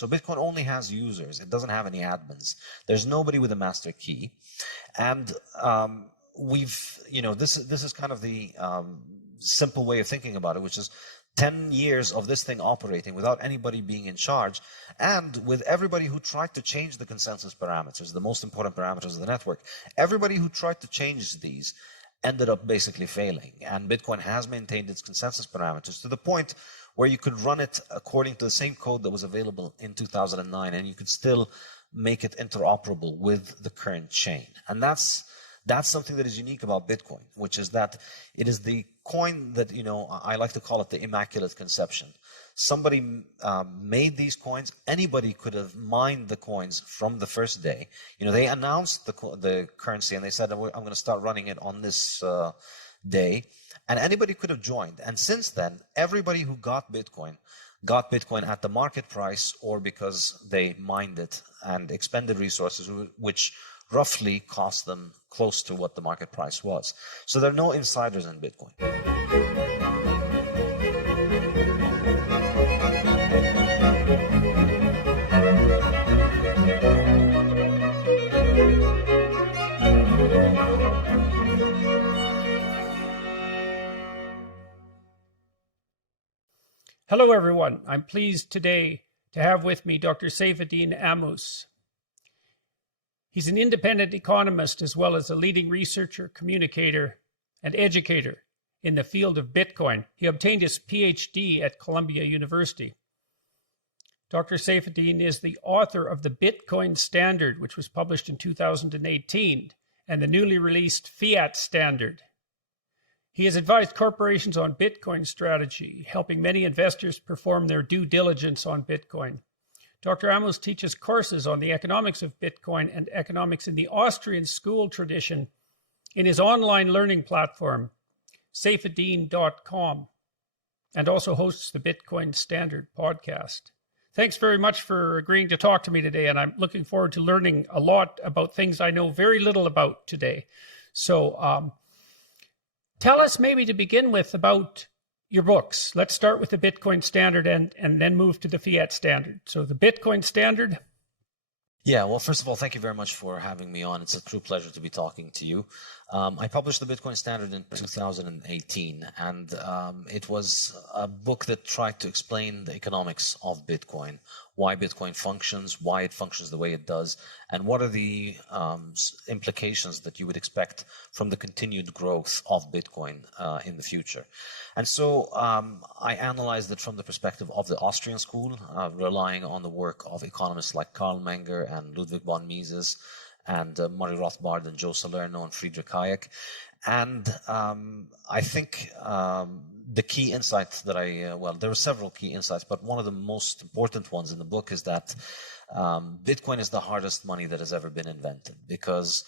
So Bitcoin only has users. It doesn't have any admins. There's nobody with a master key. And this is kind of the simple way of thinking about it, which is 10 years of this thing operating without anybody being in charge, and with everybody who tried to change the consensus parameters, the most important parameters of the network. Everybody who tried to change these ended up basically failing. And Bitcoin has maintained its consensus parameters to the point where you could run it according to the same code that was available in 2009, and you could still make it interoperable with the current chain. And that's something that is unique about Bitcoin, which is that it is the coin that, I like to call it the immaculate conception. Somebody made these coins. Anybody could have mined the coins from the first day. They announced the currency and they said, I'm going to start running it on this day. And anybody could have joined. And since then, everybody who got Bitcoin at the market price or because they mined it and expended resources, which roughly cost them close to what the market price was. So there are no insiders in Bitcoin. Hello, everyone. I'm pleased today to have with me Dr. Saiifedean Ammous. He's an independent economist as well as a leading researcher, communicator, and educator in the field of Bitcoin. He obtained his PhD at Columbia University. Dr. Saifedean is the author of the Bitcoin Standard, which was published in 2018, and the newly released Fiat Standard. He has advised corporations on Bitcoin strategy, helping many investors perform their due diligence on Bitcoin. Dr. Ammous teaches courses on the economics of Bitcoin and economics in the Austrian school tradition in his online learning platform, Saiifedean.com, and also hosts the Bitcoin Standard podcast. Thanks very much for agreeing to talk to me today, and I'm looking forward to learning a lot about things I know very little about today. So tell us maybe to begin with about your books. Let's start with the Bitcoin Standard and then move to the Fiat Standard. So the Bitcoin Standard. Yeah, well, first of all, thank you very much for having me on. It's a true pleasure to be talking to you. I published the Bitcoin Standard in 2018, and it was a book that tried to explain the economics of Bitcoin, why Bitcoin functions, why it functions the way it does, and what are the implications that you would expect from the continued growth of Bitcoin in the future. And so I analyzed it from the perspective of the Austrian school, relying on the work of economists like Karl Menger and Ludwig von Mises, and Murray Rothbard and Joe Salerno and Friedrich Hayek. And I think the key insight that there were several key insights, but one of the most important ones in the book is that Bitcoin is the hardest money that has ever been invented, because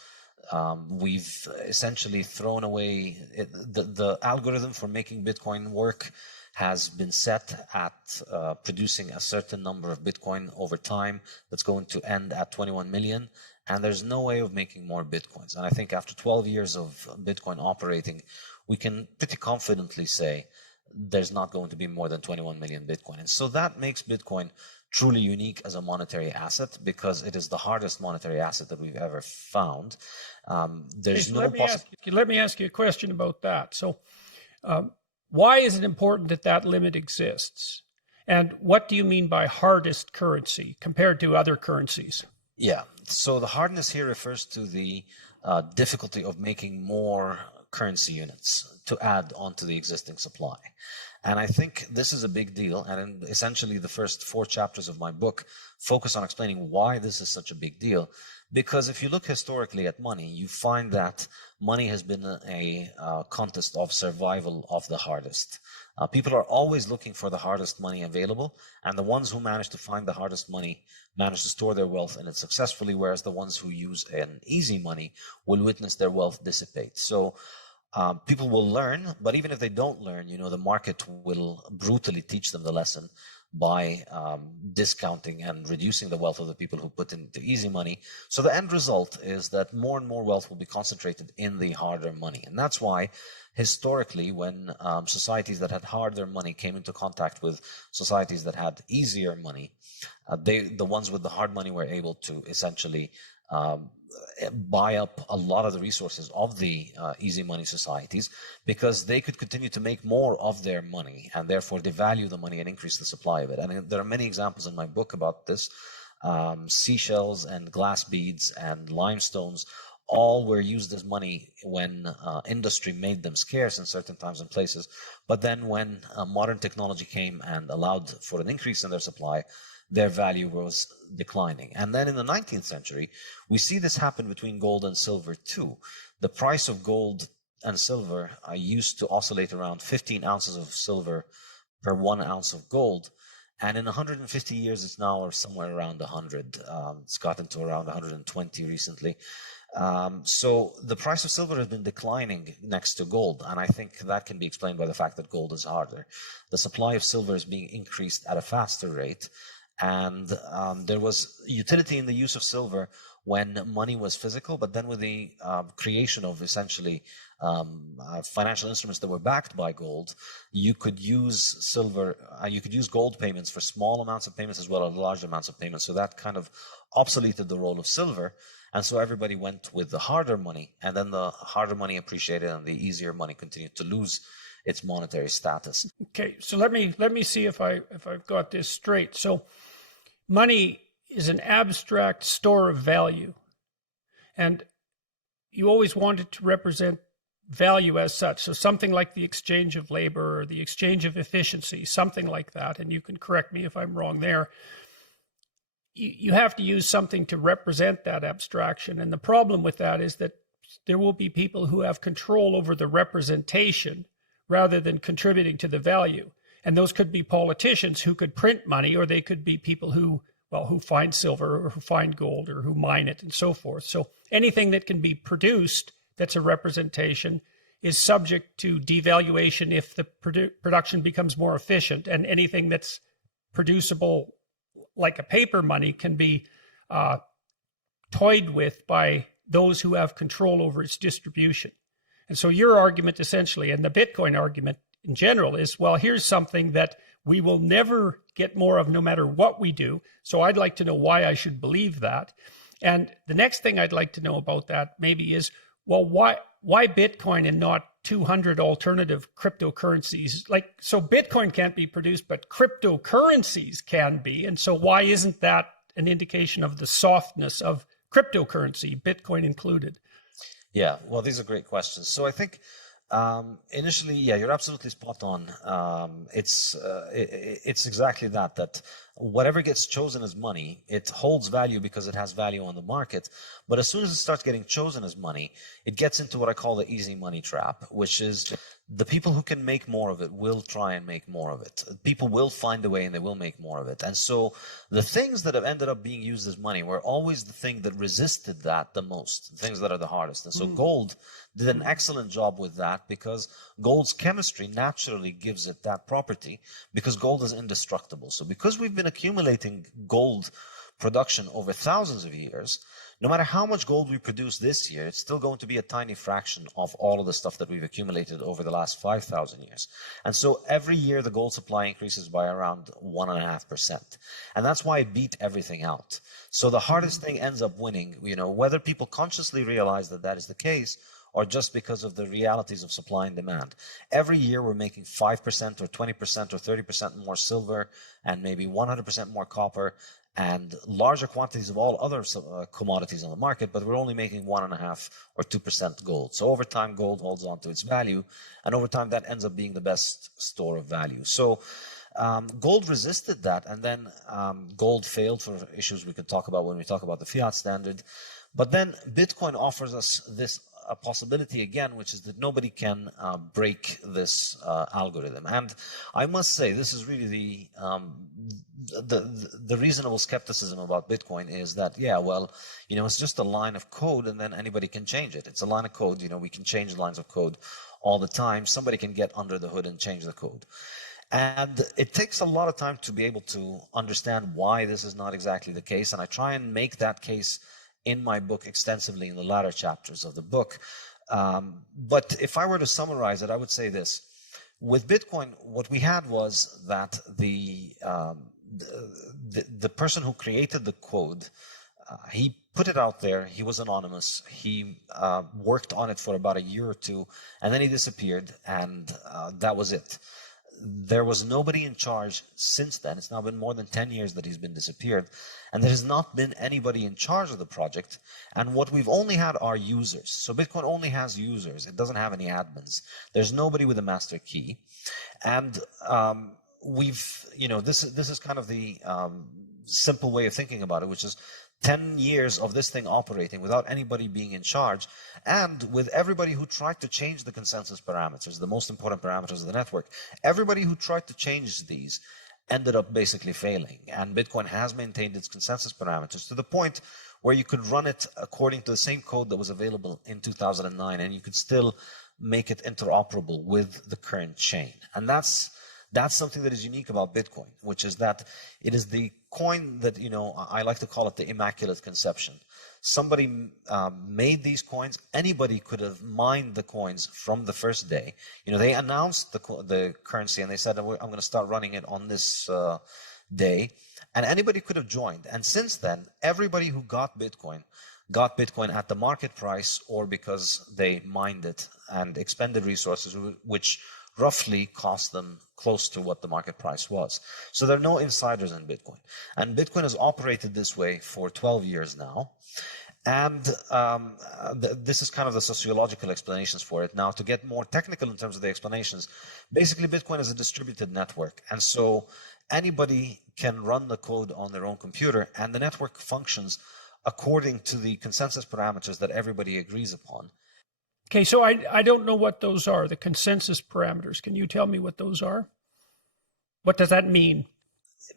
we've essentially thrown away the algorithm for making Bitcoin work has been set at producing a certain number of Bitcoin over time that's going to end at 21 million. And there's no way of making more Bitcoins. And I think after 12 years of Bitcoin operating, we can pretty confidently say there's not going to be more than 21 million Bitcoin. And so that makes Bitcoin truly unique as a monetary asset, because it is the hardest monetary asset that we've ever found. Let me ask you a question about that. So why is it important that that limit exists? And what do you mean by hardest currency compared to other currencies? Yeah, so the hardness here refers to the difficulty of making more currency units to add onto the existing supply. And I think this is a big deal. And essentially the first 4 chapters of my book focus on explaining why this is such a big deal. Because if you look historically at money, you find that money has been a contest of survival of the hardest. People are always looking for the hardest money available, and the ones who manage to find the hardest money manage to store their wealth in it successfully, whereas the ones who use an easy money will witness their wealth dissipate. So people will learn, but even if they don't learn, the market will brutally teach them the lesson by discounting and reducing the wealth of the people who put into easy money. So the end result is that more and more wealth will be concentrated in the harder money. And that's why historically, when societies that had harder money came into contact with societies that had easier money, the ones with the hard money were able to essentially buy up a lot of the resources of the easy money societies, because they could continue to make more of their money and therefore devalue the money and increase the supply of it. And there are many examples in my book about this. Seashells and glass beads and limestones all were used as money when industry made them scarce in certain times and places. But then when modern technology came and allowed for an increase in their supply, their value was declining. And then in the 19th century, we see this happen between gold and silver too. The price of gold and silver used to oscillate around 15 ounces of silver per 1 ounce of gold. And in 150 years, it's now somewhere around 100. It's gotten to around 120 recently. So the price of silver has been declining next to gold. And I think that can be explained by the fact that gold is harder. The supply of silver is being increased at a faster rate. And there was utility in the use of silver when money was physical, but then with the creation of essentially financial instruments that were backed by gold, you could use silver, you could use gold payments for small amounts of payments as well as large amounts of payments. So that kind of obsoleted the role of silver. And so everybody went with the harder money, and then the harder money appreciated and the easier money continued to lose its monetary status. Okay, so let me see if I've got this straight. So money is an abstract store of value, and you always wanted to represent value as such. So something like the exchange of labor or the exchange of efficiency, something like that. And you can correct me if I'm wrong there. You have to use something to represent that abstraction. And the problem with that is that there will be people who have control over the representation rather than contributing to the value. And those could be politicians who could print money, or they could be people who find silver or who find gold or who mine it and so forth. So anything that can be produced that's a representation is subject to devaluation if the production becomes more efficient. And anything that's producible, like a paper money, can be toyed with by those who have control over its distribution. And so your argument essentially, and the Bitcoin argument in general, is, well, here's something that we will never get more of no matter what we do. So I'd like to know why I should believe that. And the next thing I'd like to know about that maybe is, well, why Bitcoin and not 200 alternative cryptocurrencies? Like, so Bitcoin can't be produced, but cryptocurrencies can be. And so why isn't that an indication of the softness of cryptocurrency, Bitcoin included? Yeah, well, these are great questions. So I think initially, yeah, you're absolutely spot on. It's exactly that whatever gets chosen as money, it holds value because it has value on the market. But as soon as it starts getting chosen as money, it gets into what I call the easy money trap, which is the people who can make more of it will try and make more of it. People will find a way and they will make more of it. And so the things that have ended up being used as money were always the thing that resisted that the most, the things that are the hardest. And so gold did an excellent job with that, because gold's chemistry naturally gives it that property, because gold is indestructible. So because we've been accumulating gold production over thousands of years, no matter how much gold we produce this year, it's still going to be a tiny fraction of all of the stuff that we've accumulated over the last 5,000 years. And so every year the gold supply increases by around 1.5%. And that's why it beat everything out. So the hardest thing ends up winning, whether people consciously realize that that is the case, or just because of the realities of supply and demand. Every year we're making 5% or 20% or 30% more silver and maybe 100% more copper and larger quantities of all other commodities on the market, but we're only making 1.5 or 2% gold. So over time, gold holds on to its value, and over time that ends up being the best store of value. So gold resisted that, and then gold failed for issues we could talk about when we talk about the Fiat Standard. But then Bitcoin offers us this a possibility again, which is that nobody can break this algorithm. And I must say, this is really the reasonable skepticism about Bitcoin is that, yeah, well, it's just a line of code and then anybody can change it. It's a line of code. We can change lines of code all the time. Somebody can get under the hood and change the code. And it takes a lot of time to be able to understand why this is not exactly the case. And I try and make that case in my book extensively in the latter chapters of the book. But if I were to summarize it, I would say this. With Bitcoin, what we had was that the person who created the code, he put it out there. He was anonymous. He worked on it for about a year or two, and then he disappeared, and that was it. There was nobody in charge since then. It's now been more than 10 years that he's been disappeared, and there has not been anybody in charge of the project. And what we've only had are users. So Bitcoin only has users. It doesn't have any admins. There's nobody with a master key. And this is kind of the simple way of thinking about it, which is 10 years of this thing operating without anybody being in charge, and with everybody who tried to change the consensus parameters, the most important parameters of the network, everybody who tried to change these ended up basically failing. And Bitcoin has maintained its consensus parameters to the point where you could run it according to the same code that was available in 2009, and you could still make it interoperable with the current chain. And that's something that is unique about Bitcoin, which is that it is the coin that, I like to call it the immaculate conception. Somebody made these coins. Anybody could have mined the coins from the first day. They announced the currency, and they said, I'm going to start running it on this day. And anybody could have joined. And since then, everybody who got Bitcoin at the market price, or because they mined it and expended resources, which roughly cost them close to what the market price was. So there are no insiders in Bitcoin. And Bitcoin has operated this way for 12 years now. And this is kind of the sociological explanations for it. Now, to get more technical in terms of the explanations, basically Bitcoin is a distributed network. And so anybody can run the code on their own computer, and the network functions according to the consensus parameters that everybody agrees upon. Okay, so I don't know what those are, the consensus parameters. Can you tell me what those are? What does that mean?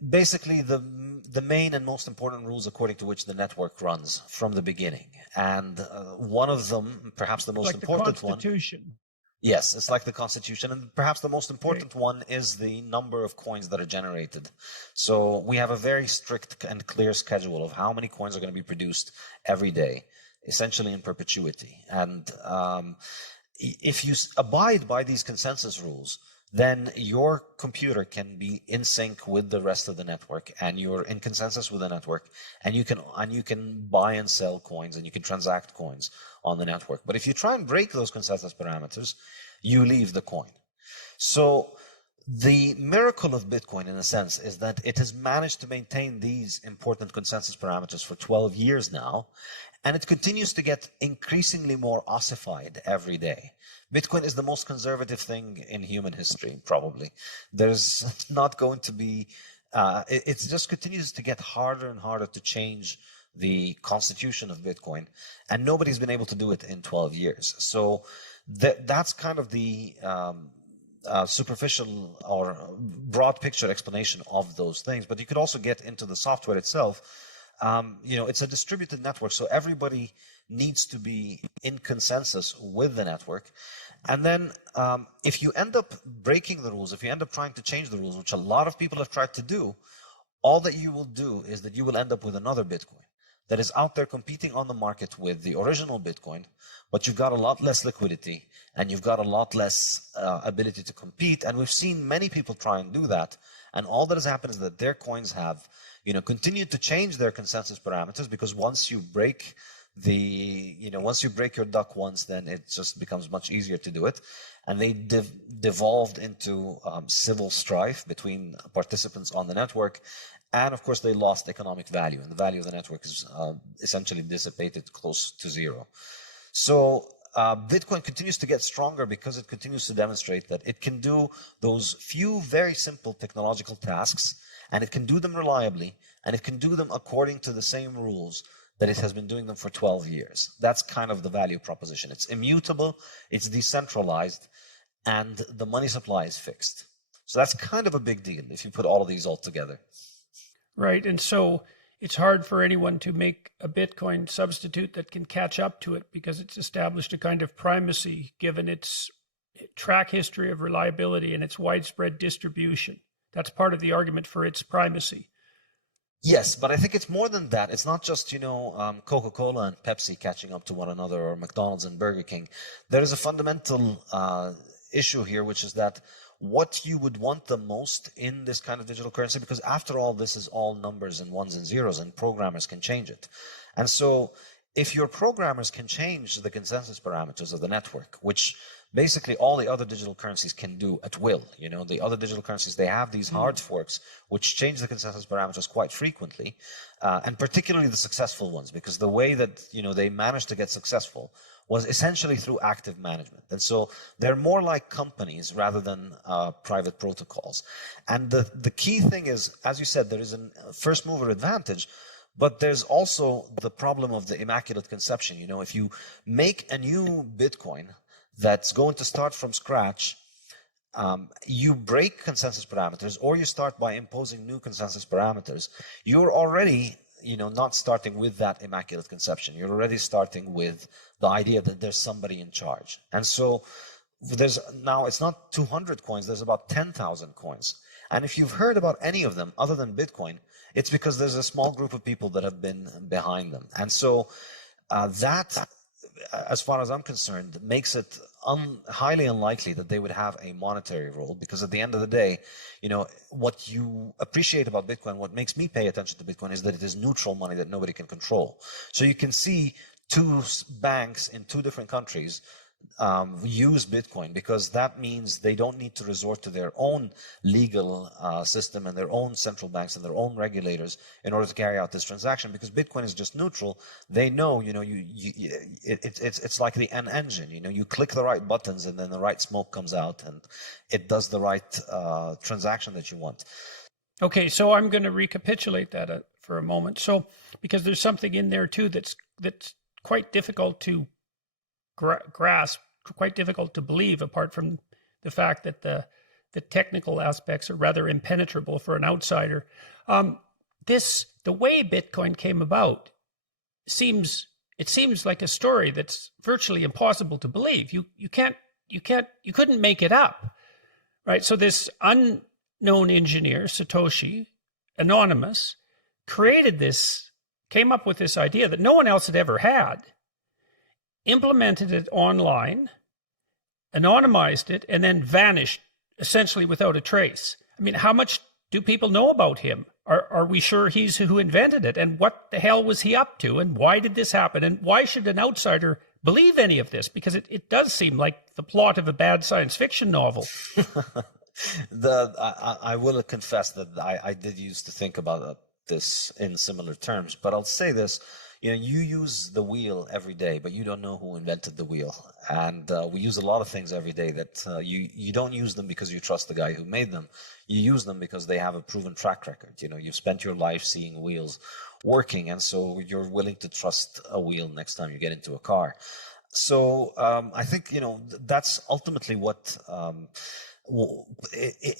Basically, the main and most important rules according to which the network runs from the beginning. And one of them, perhaps the most important one. Like the Constitution. Yes, it's like the Constitution. And perhaps the most important one is the number of coins that are generated. So we have a very strict and clear schedule of how many coins are going to be produced every day, essentially in perpetuity. And if you abide by these consensus rules, then your computer can be in sync with the rest of the network, and you're in consensus with the network, and you can buy and sell coins, and you can transact coins on the network. But if you try and break those consensus parameters, you leave the coin. So the miracle of Bitcoin, in a sense, is that it has managed to maintain these important consensus parameters for 12 years now, and it continues to get increasingly more ossified every day. Bitcoin is the most conservative thing in human history, probably. There's not going to be, it just continues to get harder and harder to change the constitution of Bitcoin, and nobody's been able to do it in 12 years. So that's kind of the superficial or broad picture explanation of those things. But you could also get into the software itself. It's a distributed network, so everybody needs to be in consensus with the network. And then if you end up breaking the rules, if you end up trying to change the rules, which a lot of people have tried to do, all that you will do is that you will end up with another Bitcoin that is out there competing on the market with the original Bitcoin, but you've got a lot less liquidity, and you've got a lot less ability to compete. And we've seen many people try and do that, and all that has happened is that their coins have continued to change their consensus parameters, because once you break your duck once, then it just becomes much easier to do it. And they devolved into civil strife between participants on the network. And of course, they lost economic value, and the value of the network is essentially dissipated close to zero. So Bitcoin continues to get stronger because it continues to demonstrate that it can do those few very simple technological tasks, and it can do them reliably, and it can do them according to the same rules that it has been doing them for 12 years. That's kind of the value proposition. It's immutable, it's decentralized, and the money supply is fixed. So that's kind of a big deal if you put all of these all together. Right. And so it's hard for anyone to make a Bitcoin substitute that can catch up to it, because it's established a kind of primacy given its track history of reliability and its widespread distribution. That's part of the argument for its primacy. Yes, but I think it's more than that. It's not just, Coca-Cola and Pepsi catching up to one another, or McDonald's and Burger King. There is a fundamental issue here, which is that what you would want the most in this kind of digital currency, because after all, this is all numbers and ones and zeros, and programmers can change it. And so if your programmers can change the consensus parameters of the network, which basically all the other digital currencies can do at will. The other digital currencies, they have these hard forks which change the consensus parameters quite frequently, and particularly the successful ones, because the way that they managed to get successful was essentially through active management. And so they're more like companies rather than private protocols. And the key thing is, as you said, there is a first mover advantage, but there's also the problem of the immaculate conception. If you make a new Bitcoin that's going to start from scratch, you break consensus parameters, or you start by imposing new consensus parameters, you're already not starting with that immaculate conception. You're already starting with the idea that there's somebody in charge. And so now it's not 200 coins, there's about 10,000 coins. And if you've heard about any of them other than Bitcoin, it's because there's a small group of people that have been behind them. And so that, as far as I'm concerned, makes it highly unlikely that they would have a monetary role, because at the end of the day, what you appreciate about Bitcoin, what makes me pay attention to Bitcoin, is that it is neutral money that nobody can control. So you can see two banks in two different countries use Bitcoin, because that means they don't need to resort to their own legal system and their own central banks and their own regulators in order to carry out this transaction, because Bitcoin is just neutral. They know, it's like the N engine. You click the right buttons and then the right smoke comes out and it does the right transaction that you want. Okay, so I'm going to recapitulate that for a moment. So, because there's something in there too that's quite difficult to grasp, quite difficult to believe, apart from the fact that the technical aspects are rather impenetrable for an outsider. The way Bitcoin came about seems like a story that's virtually impossible to believe. You couldn't make it up, right? So this unknown engineer, Satoshi, anonymous, came up with this idea that no one else had ever had, implemented it online, anonymized it, and then vanished essentially without a trace. I mean, how much do people know about him? Are we sure he's who invented it? And what the hell was he up to? And why did this happen? And why should an outsider believe any of this? Because it does seem like the plot of a bad science fiction novel. I will confess that I did used to think about this in similar terms, but I'll say this. You use the wheel every day, but you don't know who invented the wheel. And we use a lot of things every day that you don't use them because you trust the guy who made them. You use them because they have a proven track record. You've spent your life seeing wheels working, and so you're willing to trust a wheel next time you get into a car. So I think, that's ultimately what...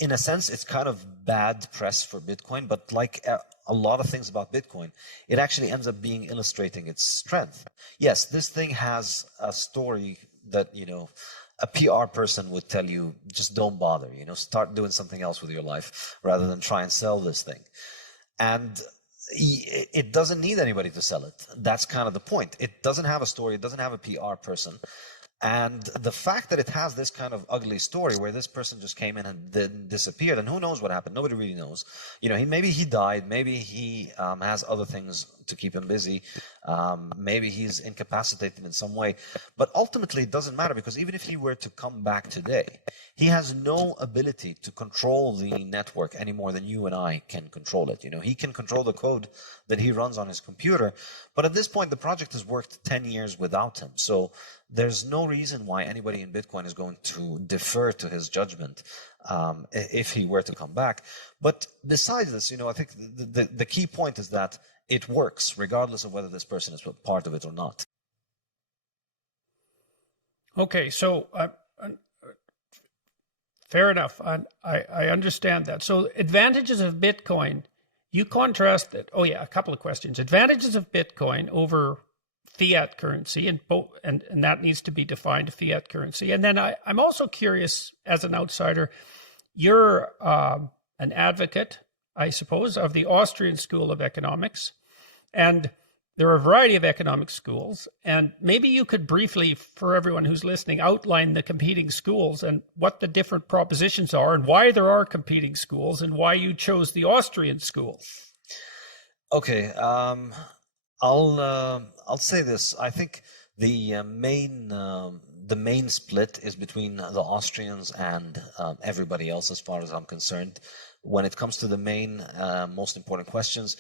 in a sense, it's kind of bad press for Bitcoin, but like a lot of things about Bitcoin, it actually ends up being illustrating its strength. Yes, this thing has a story that, a PR person would tell you, just don't bother, start doing something else with your life rather than try and sell this thing. And it doesn't need anybody to sell it. That's kind of the point. It doesn't have a story. It doesn't have a PR person. And the fact that it has this kind of ugly story where this person just came in and then disappeared, and who knows what happened? Nobody really knows. Maybe he died. Maybe he has other things to keep him busy. Maybe he's incapacitated in some way. But ultimately, it doesn't matter, because even if he were to come back today, he has no ability to control the network any more than you and I can control it. He can control the code that he runs on his computer. But at this point, the project has worked 10 years without him. So there's no reason why anybody in Bitcoin is going to defer to his judgment if he were to come back. But besides this, I think the key point is that it works regardless of whether this person is part of it or not. Okay, so fair enough. I understand that. So advantages of Bitcoin, you contrast that. Oh yeah, a couple of questions. Advantages of Bitcoin over fiat currency, and that needs to be defined, fiat currency. And then I'm also curious, as an outsider, you're an advocate I suppose, of the Austrian School of Economics. And there are a variety of economic schools. And maybe you could briefly, for everyone who's listening, outline the competing schools and what the different propositions are and why there are competing schools and why you chose the Austrian school. Okay, I'll say this. I think the main split is between the Austrians and everybody else, as far as I'm concerned, when it comes to the main most important questions,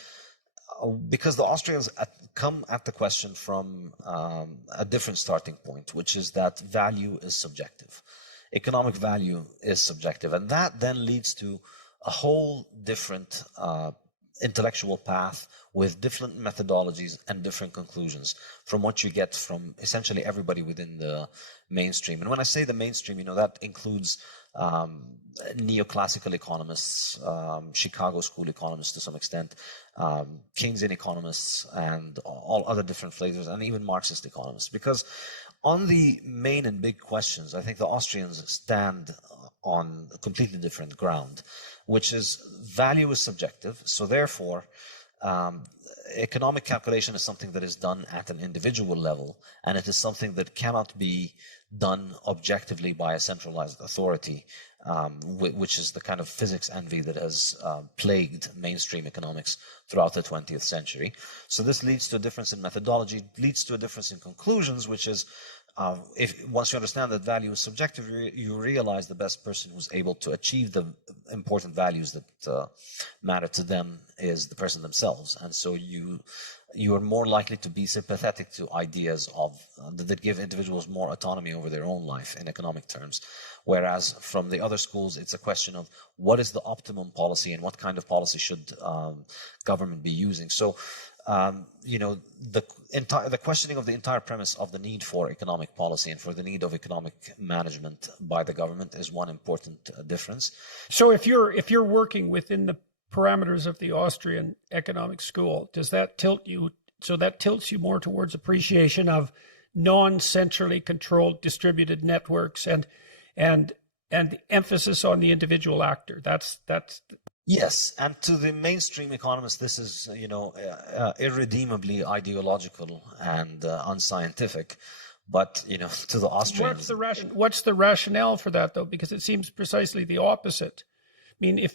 because the Austrians come at the question from a different starting point, which is that value is subjective. Economic value is subjective, and that then leads to a whole different intellectual path with different methodologies and different conclusions from what you get from essentially everybody within the mainstream. And when I say the mainstream, that includes neoclassical economists, Chicago school economists to some extent, Keynesian economists, and all other different flavors, and even Marxist economists. Because on the main and big questions, I think the Austrians stand on a completely different ground, which is value is subjective. So therefore, economic calculation is something that is done at an individual level, and it is something that cannot be done objectively by a centralized authority, which is the kind of physics envy that has plagued mainstream economics throughout the 20th century. So this leads to a difference in methodology, leads to a difference in conclusions, which is once you understand that value is subjective, you realize the best person who's able to achieve the important values that matter to them is the person themselves. And so you are more likely to be sympathetic to ideas that give individuals more autonomy over their own life in economic terms. Whereas from the other schools, it's a question of what is the optimum policy and what kind of policy should government be using. So the questioning of the entire premise of the need for economic policy and for the need of economic management by the government is one important difference. So if you're working within the parameters of the Austrian economic school, does that tilt you? So that tilts you more towards appreciation of non-centrally controlled distributed networks and the emphasis on the individual actor. That's Yes, and to the mainstream economists, this is, irredeemably ideological and unscientific. But, to the Austrians... What's the rationale for that, though? Because it seems precisely the opposite. I mean,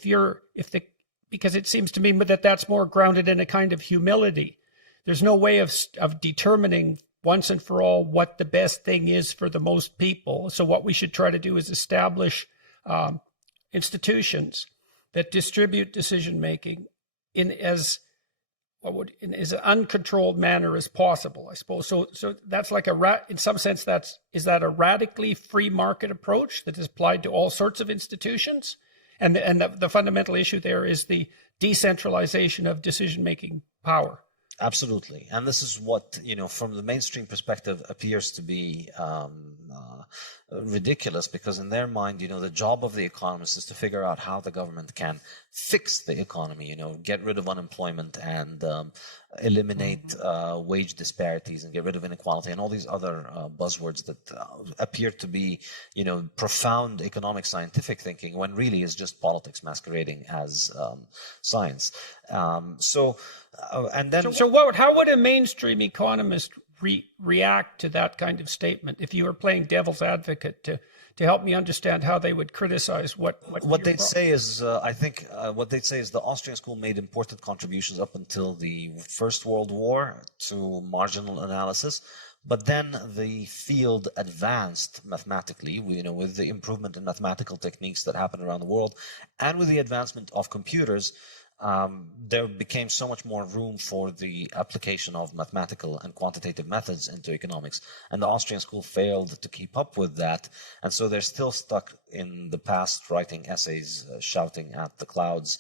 because it seems to me that that's more grounded in a kind of humility. There's no way of determining once and for all what the best thing is for the most people. So what we should try to do is establish institutions that distribute decision-making in as an uncontrolled manner as possible, I suppose. So that's like in some sense, is that a radically free market approach that is applied to all sorts of institutions? And the fundamental issue there is the decentralization of decision-making power. Absolutely. And this is what, from the mainstream perspective appears to be ridiculous, because in their mind, the job of the economist is to figure out how the government can fix the economy, get rid of unemployment and eliminate wage disparities and get rid of inequality and all these other buzzwords that appear to be, profound economic scientific thinking, when really is just politics masquerading as science. So how would a mainstream economist react to that kind of statement if you were playing devil's advocate to help me understand how they would criticize what they'd say is what they'd say is the Austrian school made important contributions up until the First World War to marginal analysis, but then the field advanced mathematically, with the improvement in mathematical techniques that happened around the world, and with the advancement of computers. There became so much more room for the application of mathematical and quantitative methods into economics, and the Austrian school failed to keep up with that, and so they're still stuck in the past, writing essays, shouting at the clouds,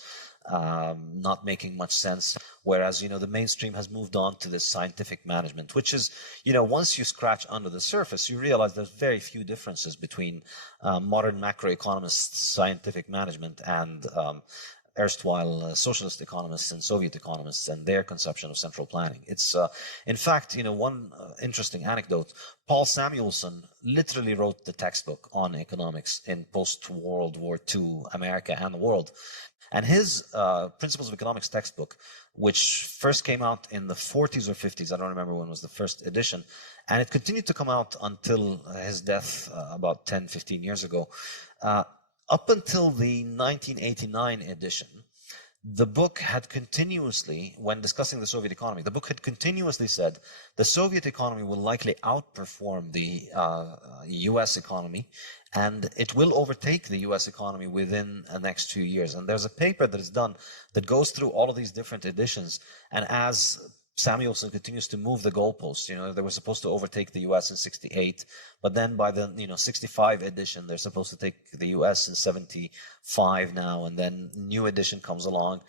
not making much sense. Whereas, the mainstream has moved on to this scientific management, which is, once you scratch under the surface, you realize there's very few differences between modern macroeconomists' scientific management and erstwhile socialist economists and Soviet economists and their conception of central planning. It's, in fact, one interesting anecdote. Paul Samuelson literally wrote the textbook on economics in post-World War II America and the world. And his Principles of Economics textbook, which first came out in the 40s or 50s, I don't remember when was the first edition, and it continued to come out until his death about 10, 15 years ago. Up until the 1989 edition, the book had continuously, when discussing the Soviet economy, the book had continuously said the Soviet economy will likely outperform the US economy, and it will overtake the US economy within the next 2 years. And there's a paper that is done that goes through all of these different editions, and as Samuelson continues to move the goalposts. They were supposed to overtake the US in 68, but then by the 65 edition, they're supposed to take the US in 75 now, and then new edition comes along.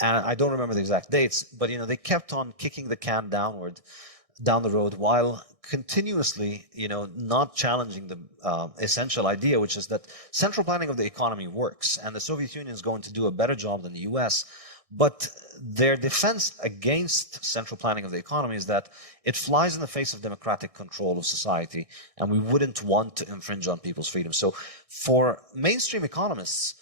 And I don't remember the exact dates, but they kept on kicking the can down the road while continuously, not challenging the essential idea, which is that central planning of the economy works, and the Soviet Union is going to do a better job than the US. But their defense against central planning of the economy is that it flies in the face of democratic control of society, and we wouldn't want to infringe on people's freedom. So for mainstream economists,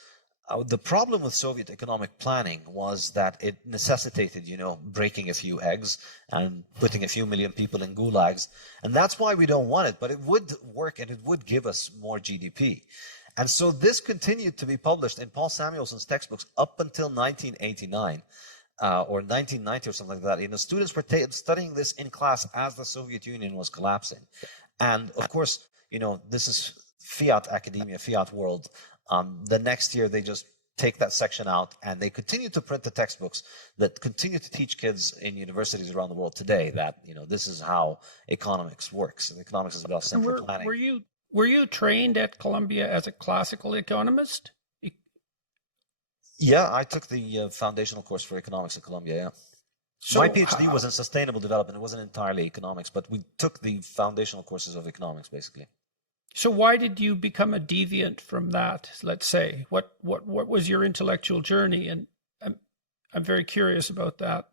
the problem with Soviet economic planning was that it necessitated, breaking a few eggs and putting a few million people in gulags. And that's why we don't want it, but it would work and it would give us more GDP. And so this continued to be published in Paul Samuelson's textbooks up until 1989 or 1990 or something like that. Students were studying this in class as the Soviet Union was collapsing. And of course, this is fiat academia, fiat world. The next year, they just take that section out and they continue to print the textbooks that continue to teach kids in universities around the world today that, this is how economics works. And economics is about central planning. Were you trained at Columbia as a classical economist? Yeah, I took the foundational course for economics at Columbia, yeah. So my PhD was in sustainable development. It wasn't entirely economics, but we took the foundational courses of economics, basically. So why did you become a deviant from that, let's say? What was your intellectual journey? And I'm very curious about that.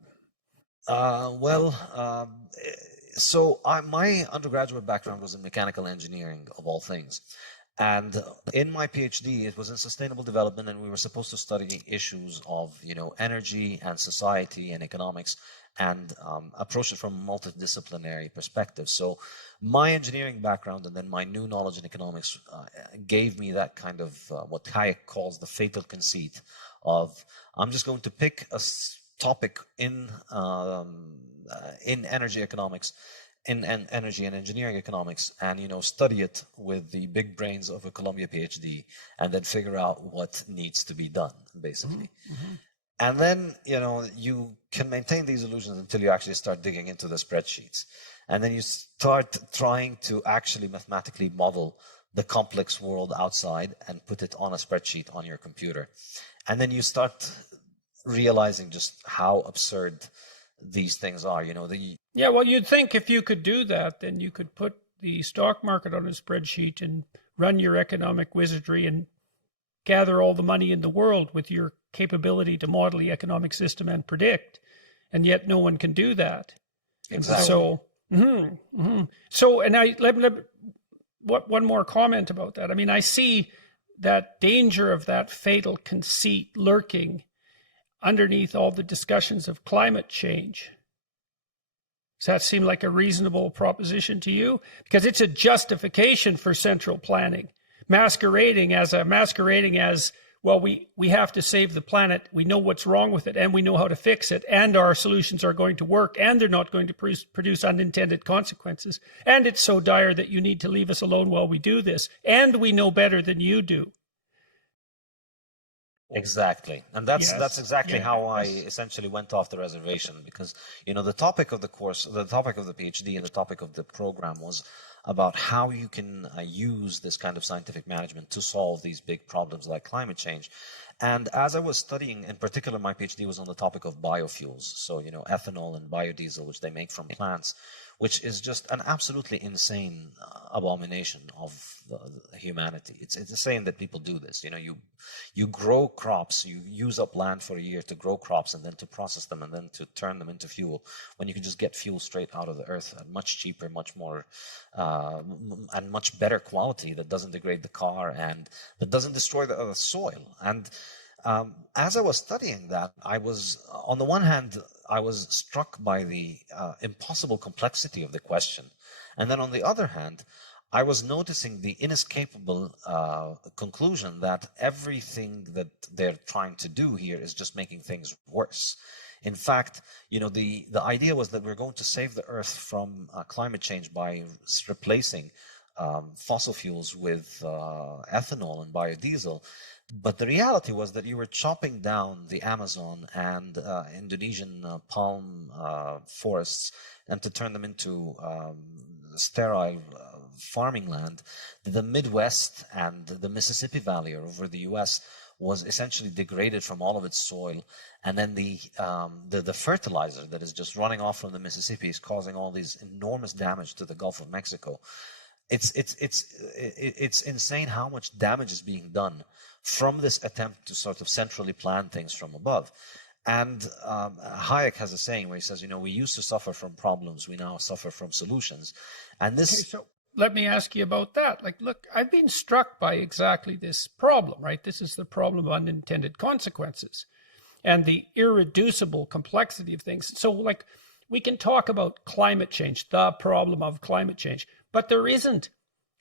So my undergraduate background was in mechanical engineering, of all things. And in my PhD, it was in sustainable development, and we were supposed to study issues of, energy and society and economics and approach it from a multidisciplinary perspective. So my engineering background and then my new knowledge in economics gave me that kind of what Hayek calls the fatal conceit of I'm just going to pick a topic in energy economics, in energy and engineering economics, and study it with the big brains of a Columbia PhD, and then figure out what needs to be done, basically. Mm-hmm. And then you can maintain these illusions until you actually start digging into the spreadsheets, and then you start trying to actually mathematically model the complex world outside and put it on a spreadsheet on your computer, and then you start realizing just how absurd these things are. Yeah, well, you'd think if you could do that, then you could put the stock market on a spreadsheet and run your economic wizardry and gather all the money in the world with your capability to model the economic system and predict, and yet no one can do that. Exactly. So, and one more comment about that. I mean, I see that danger of that fatal conceit lurking underneath all the discussions of climate change. Does that seem like a reasonable proposition to you? Because it's a justification for central planning, masquerading as, well, we have to save the planet, we know what's wrong with it, and we know how to fix it, and our solutions are going to work, and they're not going to produce unintended consequences, and it's so dire that you need to leave us alone while we do this, and we know better than you do. Exactly. And that's exactly how I essentially went off the reservation, because, the topic of the course, the topic of the PhD and the topic of the program was about how you can use this kind of scientific management to solve these big problems like climate change. And as I was studying, in particular, my PhD was on the topic of biofuels. So, ethanol and biodiesel, which they make from plants, which is just an absolutely insane abomination of humanity. It's insane that people do this. You grow crops, you use up land for a year to grow crops and then to process them and then to turn them into fuel, when you can just get fuel straight out of the earth at much cheaper, much more, and much better quality that doesn't degrade the car and that doesn't destroy the soil. And As I was studying that, I was, on the one hand, I was struck by the impossible complexity of the question. And then on the other hand, I was noticing the inescapable conclusion that everything that they're trying to do here is just making things worse. In fact, the idea was that we're going to save the Earth from climate change by replacing fossil fuels with ethanol and biodiesel. But the reality was that you were chopping down the Amazon and Indonesian palm forests and to turn them into sterile farming land. The Midwest and the Mississippi Valley over the U.S. was essentially degraded from all of its soil, and then the fertilizer that is just running off from the Mississippi is causing all these enormous damage to the Gulf of Mexico. It's insane how much damage is being done from this attempt to sort of centrally plan things from above. And Hayek has a saying where he says, we used to suffer from problems, we now suffer from solutions. And this. Okay, so let me ask you about that. Look, I've been struck by exactly this problem, right? This is the problem of unintended consequences and the irreducible complexity of things. So, we can talk about climate change, the problem of climate change, but there isn't.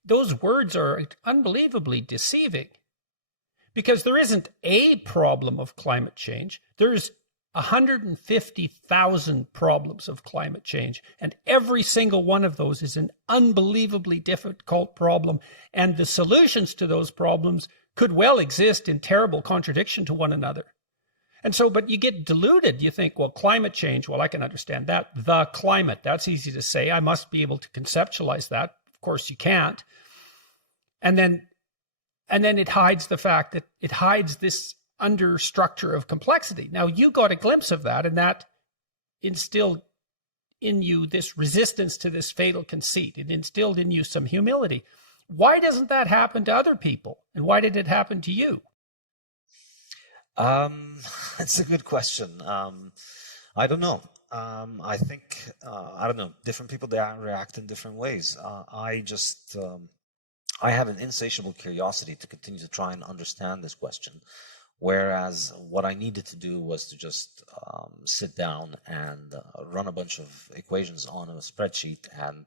Those words are unbelievably deceiving. Because there isn't a problem of climate change. There's 150,000 problems of climate change. And every single one of those is an unbelievably difficult problem. And the solutions to those problems could well exist in terrible contradiction to one another. And so, but you get deluded. You think, well, climate change, well, I can understand that. The climate, that's easy to say. I must be able to conceptualize that. Of course, you can't. And then it hides the fact that it hides this understructure of complexity. Now, you got a glimpse of that, and that instilled in you this resistance to this fatal conceit. It instilled in you some humility. Why doesn't that happen to other people? And why did it happen to you? It's a good question. I don't know. I think, I don't know, different people, they react in different ways. I had an insatiable curiosity to continue to try and understand this question, whereas what I needed to do was to just sit down and run a bunch of equations on a spreadsheet and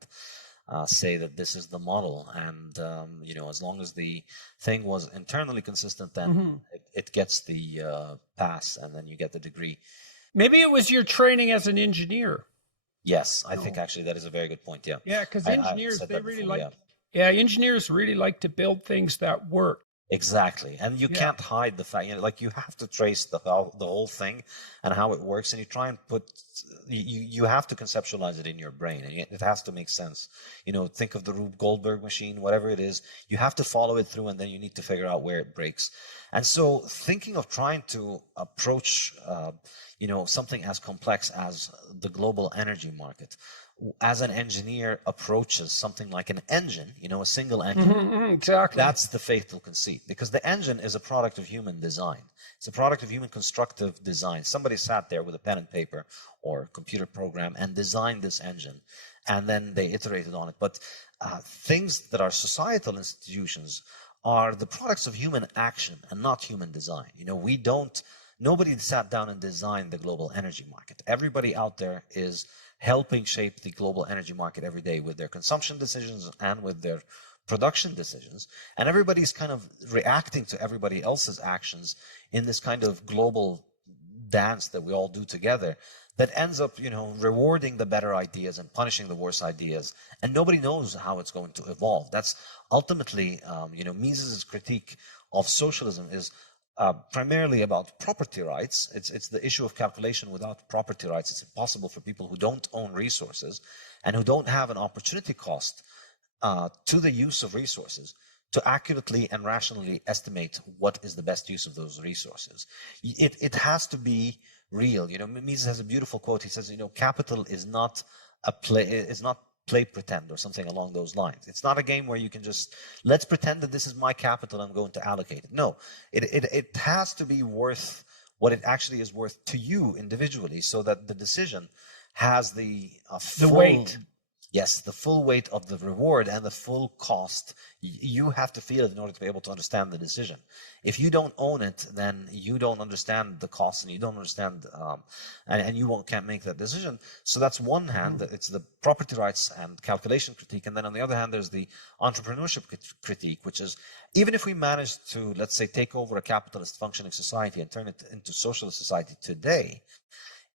say that this is the model. And, as long as the thing was internally consistent, then it gets the pass and then you get the degree. Maybe it was your training as an engineer. Yes, I think actually that is a very good point. Yeah. Yeah, because engineers, they really like... Yeah, engineers really like to build things that work. Exactly. And you can't hide the fact, you have to trace the whole thing and how it works. And you try and you have to conceptualize it in your brain. And it has to make sense. Think of the Rube Goldberg machine, whatever it is. You have to follow it through and then you need to figure out where it breaks. And so thinking of trying to approach, something as complex as the global energy market, as an engineer approaches something like an engine, a single engine. Exactly. That's the fatal conceit, because the engine is a product of human design. It's a product of human constructive design. Somebody sat there with a pen and paper or computer program and designed this engine, and then they iterated on it. But things that are societal institutions are the products of human action and not human design. Nobody sat down and designed the global energy market. Everybody out there is helping shape the global energy market every day with their consumption decisions and with their production decisions. And everybody's kind of reacting to everybody else's actions in this kind of global dance that we all do together that ends up, rewarding the better ideas and punishing the worse ideas. And nobody knows how it's going to evolve. That's ultimately, Mises's critique of socialism is primarily about property rights. It's the issue of calculation without property rights. It's impossible for people who don't own resources and who don't have an opportunity cost to the use of resources to accurately and rationally estimate what is the best use of those resources. It has to be real. Mises has a beautiful quote. He says, capital is not play pretend or something along those lines. It's not a game where you can just, let's pretend that this is my capital, I'm going to allocate it. No, it has to be worth what it actually is worth to you individually, so that the decision has the full weight. Yes, the full weight of the reward and the full cost, you have to feel it in order to be able to understand the decision. If you don't own it, then you don't understand the cost, and you don't understand, and you can't make that decision. So that's one hand, it's the property rights and calculation critique. And then on the other hand, there's the entrepreneurship critique, which is, even if we manage to, let's say, take over a capitalist functioning society and turn it into socialist society today,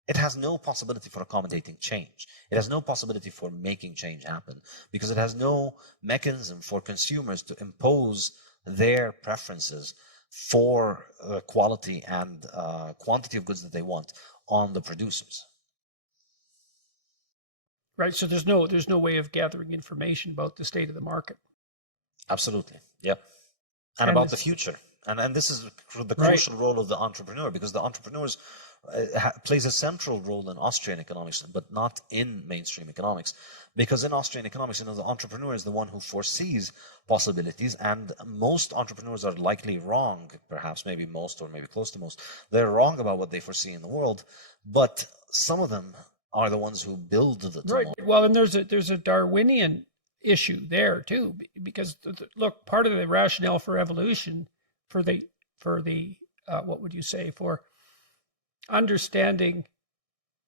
it has no possibility for accommodating change. It has no possibility for making change happen, because it has no mechanism for consumers to impose their preferences for quality and quantity of goods that they want on the producers. Right. So there's no way of gathering information about the state of the market. Absolutely. Yep. And about the future. And this is the crucial role of the entrepreneur, because the entrepreneurs plays a central role in Austrian economics, but not in mainstream economics. Because in Austrian economics, the entrepreneur is the one who foresees possibilities, and most entrepreneurs are likely wrong, perhaps maybe most, or maybe close to most. They're wrong about what they foresee in the world, but some of them are the ones who build the tomorrow. Right. Well, and there's a Darwinian issue there too, because look, part of the rationale for evolution, for understanding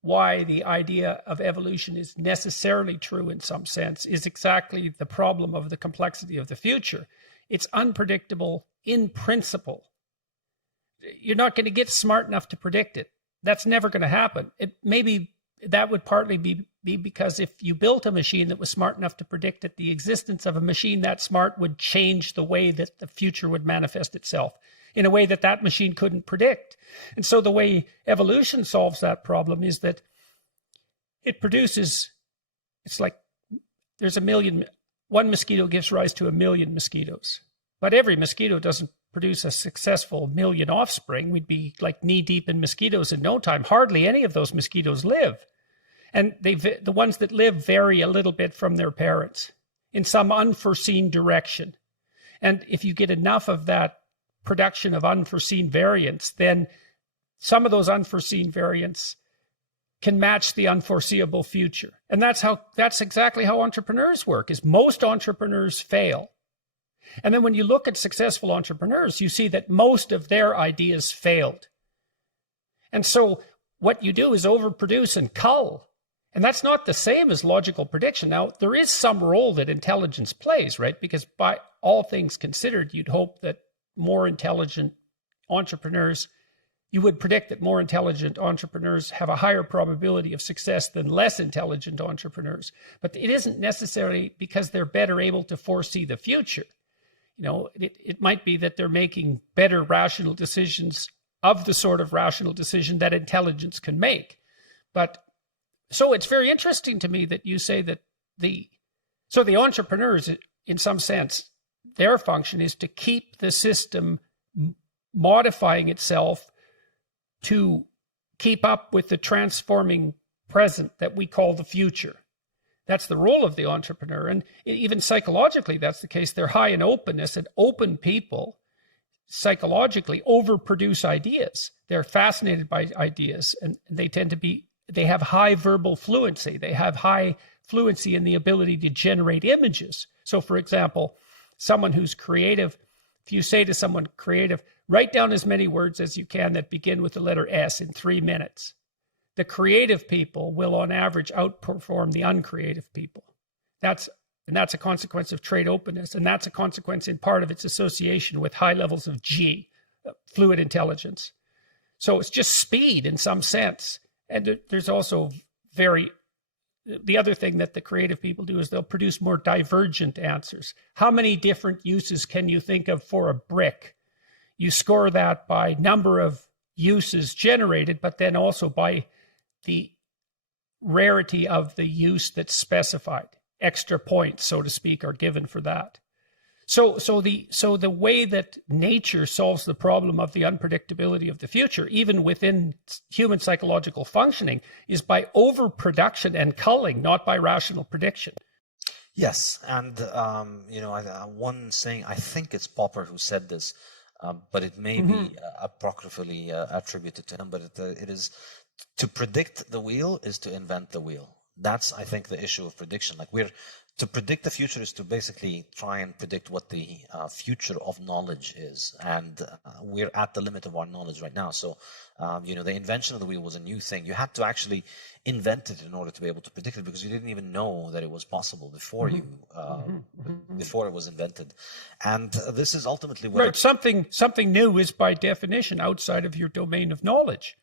why the idea of evolution is necessarily true in some sense, is exactly the problem of the complexity of the future. It's unpredictable in principle. You're not going to get smart enough to predict it. That's never going to happen. That would partly be because if you built a machine that was smart enough to predict it, the existence of a machine that smart would change the way that the future would manifest itself in a way that that machine couldn't predict. And so the way evolution solves that problem is that it produces, it's like there's one mosquito gives rise to 1 million mosquitoes. But every mosquito doesn't produce a successful 1 million offspring. We'd be like knee deep in mosquitoes in no time. Hardly any of those mosquitoes live. And the ones that live vary a little bit from their parents in some unforeseen direction. And if you get enough of that production of unforeseen variants, then some of those unforeseen variants can match the unforeseeable future. And that's exactly how entrepreneurs work, is most entrepreneurs fail. And then when you look at successful entrepreneurs, you see that most of their ideas failed. And so what you do is overproduce and cull. And that's not the same as logical prediction. Now, there is some role that intelligence plays, right? Because by all things considered, you'd hope that more intelligent entrepreneurs, you would predict that more intelligent entrepreneurs have a higher probability of success than less intelligent entrepreneurs. But it isn't necessarily because they're better able to foresee the future. It might be that they're making better rational decisions of the sort of rational decision that intelligence can make. But so it's very interesting to me that you say that the entrepreneurs, in some sense, their function is to keep the system modifying itself to keep up with the transforming present that we call the future. That's the role of the entrepreneur. And even psychologically, that's the case. They're high in openness, and open people psychologically overproduce ideas. They're fascinated by ideas, and they have high verbal fluency. They have high fluency in the ability to generate images. So, for example, someone who's creative, if you say to someone creative, write down as many words as you can that begin with the letter S in 3 minutes. The creative people will, on average, outperform the uncreative people. That's a consequence of trait openness, and that's a consequence in part of its association with high levels of G, fluid intelligence. So it's just speed in some sense. And there's also the other thing that the creative people do is they'll produce more divergent answers. How many different uses can you think of for a brick? You score that by number of uses generated, but then also by the rarity of the use that's specified. Extra points, so to speak, are given for that. So the way that nature solves the problem of the unpredictability of the future, even within human psychological functioning, is by overproduction and culling, not by rational prediction. Yes, and one saying, I think it's Popper who said this, but it may be apocryphally attributed to him, but it is, to predict the wheel is to invent the wheel. That's, I think, the issue of prediction. Like to predict the future is to basically try and predict what the future of knowledge is. And we're at the limit of our knowledge right now. So, the invention of the wheel was a new thing. You had to actually invent it in order to be able to predict it, because you didn't even know that it was possible before before it was invented. And this is ultimately what... Right. Something new is by definition outside of your domain of knowledge.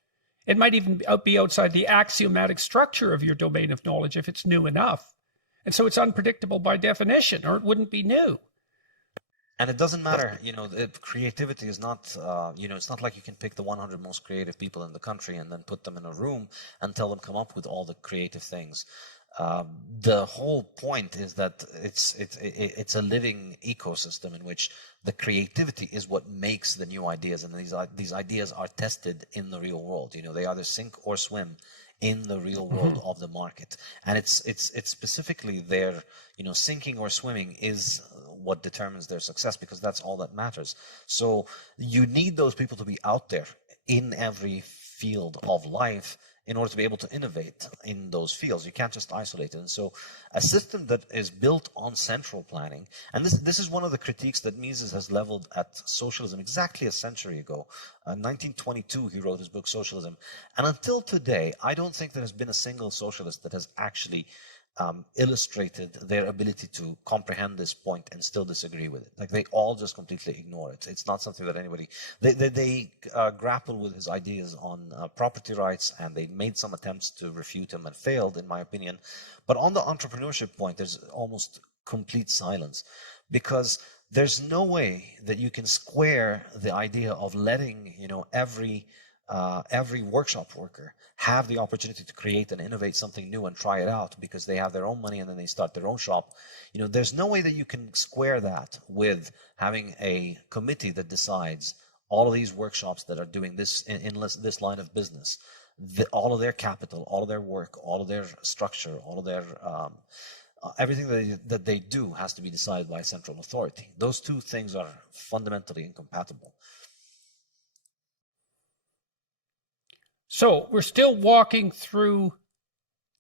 It might even be outside the axiomatic structure of your domain of knowledge if it's new enough. And so it's unpredictable by definition, or it wouldn't be new. And it doesn't matter, creativity is not, it's not like you can pick the 100 most creative people in the country and then put them in a room and tell them come up with all the creative things. The whole point is that it's a living ecosystem in which the creativity is what makes the new ideas, and these ideas are tested in the real world. They either sink or swim in the real world of the market, and it's specifically their sinking or swimming is what determines their success, because that's all that matters. So you need those people to be out there in every field of life in order to be able to innovate in those fields. You can't just isolate it. And so a system that is built on central planning, and this is one of the critiques that Mises has leveled at socialism exactly a century ago. 1922, he wrote his book, Socialism. And until today, I don't think there has been a single socialist that has actually illustrated their ability to comprehend this point and still disagree with it. Like, they all just completely ignore it. It's not something that anybody... They grapple with his ideas on property rights, and they made some attempts to refute him and failed, in my opinion. But on the entrepreneurship point, there's almost complete silence, because there's no way that you can square the idea of letting, every workshop worker have the opportunity to create and innovate something new and try it out because they have their own money and then they start their own shop. There's no way that you can square that with having a committee that decides all of these workshops that are doing this in this line of business, all of their capital, all of their work, all of their structure, all of their everything that they do has to be decided by a central authority. Those two things are fundamentally incompatible. So we're still walking through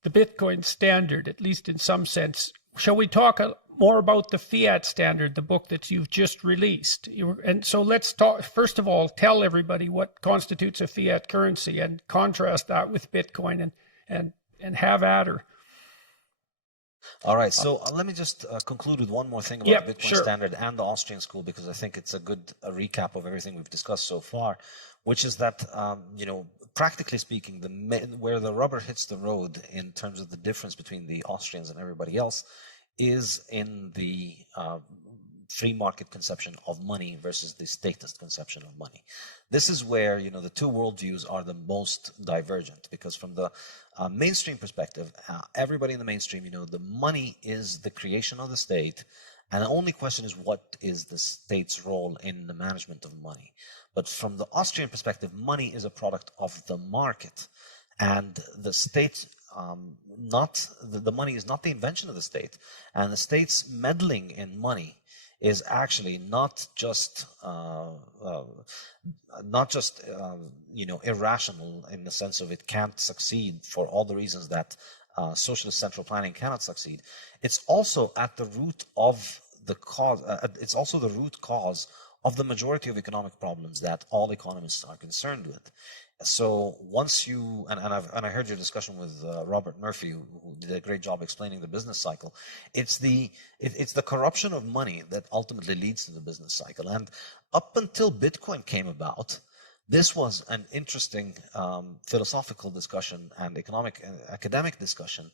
the Bitcoin standard, at least in some sense. Shall we talk more about the Fiat Standard, the book that you've just released? And so let's talk, first of all, tell everybody what constitutes a fiat currency and contrast that with Bitcoin and have at her. All right, so let me just conclude with one more thing about the Bitcoin Standard and the Austrian school, because I think it's a good recap of everything we've discussed so far, which is that, practically speaking, where the rubber hits the road in terms of the difference between the Austrians and everybody else is in the free market conception of money versus the statist conception of money. This is where, the two worldviews are the most divergent, because from the mainstream perspective, everybody in the mainstream, the money is the creation of the state, and the only question is, what is the state's role in the management of money? But from the Austrian perspective, money is a product of the market, and the state, the money is not the invention of the state, and the state's meddling in money is actually not just irrational in the sense of it can't succeed for all the reasons that socialist central planning cannot succeed. It's also at the root of the cause. It's also the root cause of the majority of economic problems that all economists are concerned with. So once you, and I heard your discussion with Robert Murphy, who did a great job explaining the business cycle. It's the corruption of money that ultimately leads to the business cycle. And up until Bitcoin came about, this was an interesting philosophical discussion and academic discussion.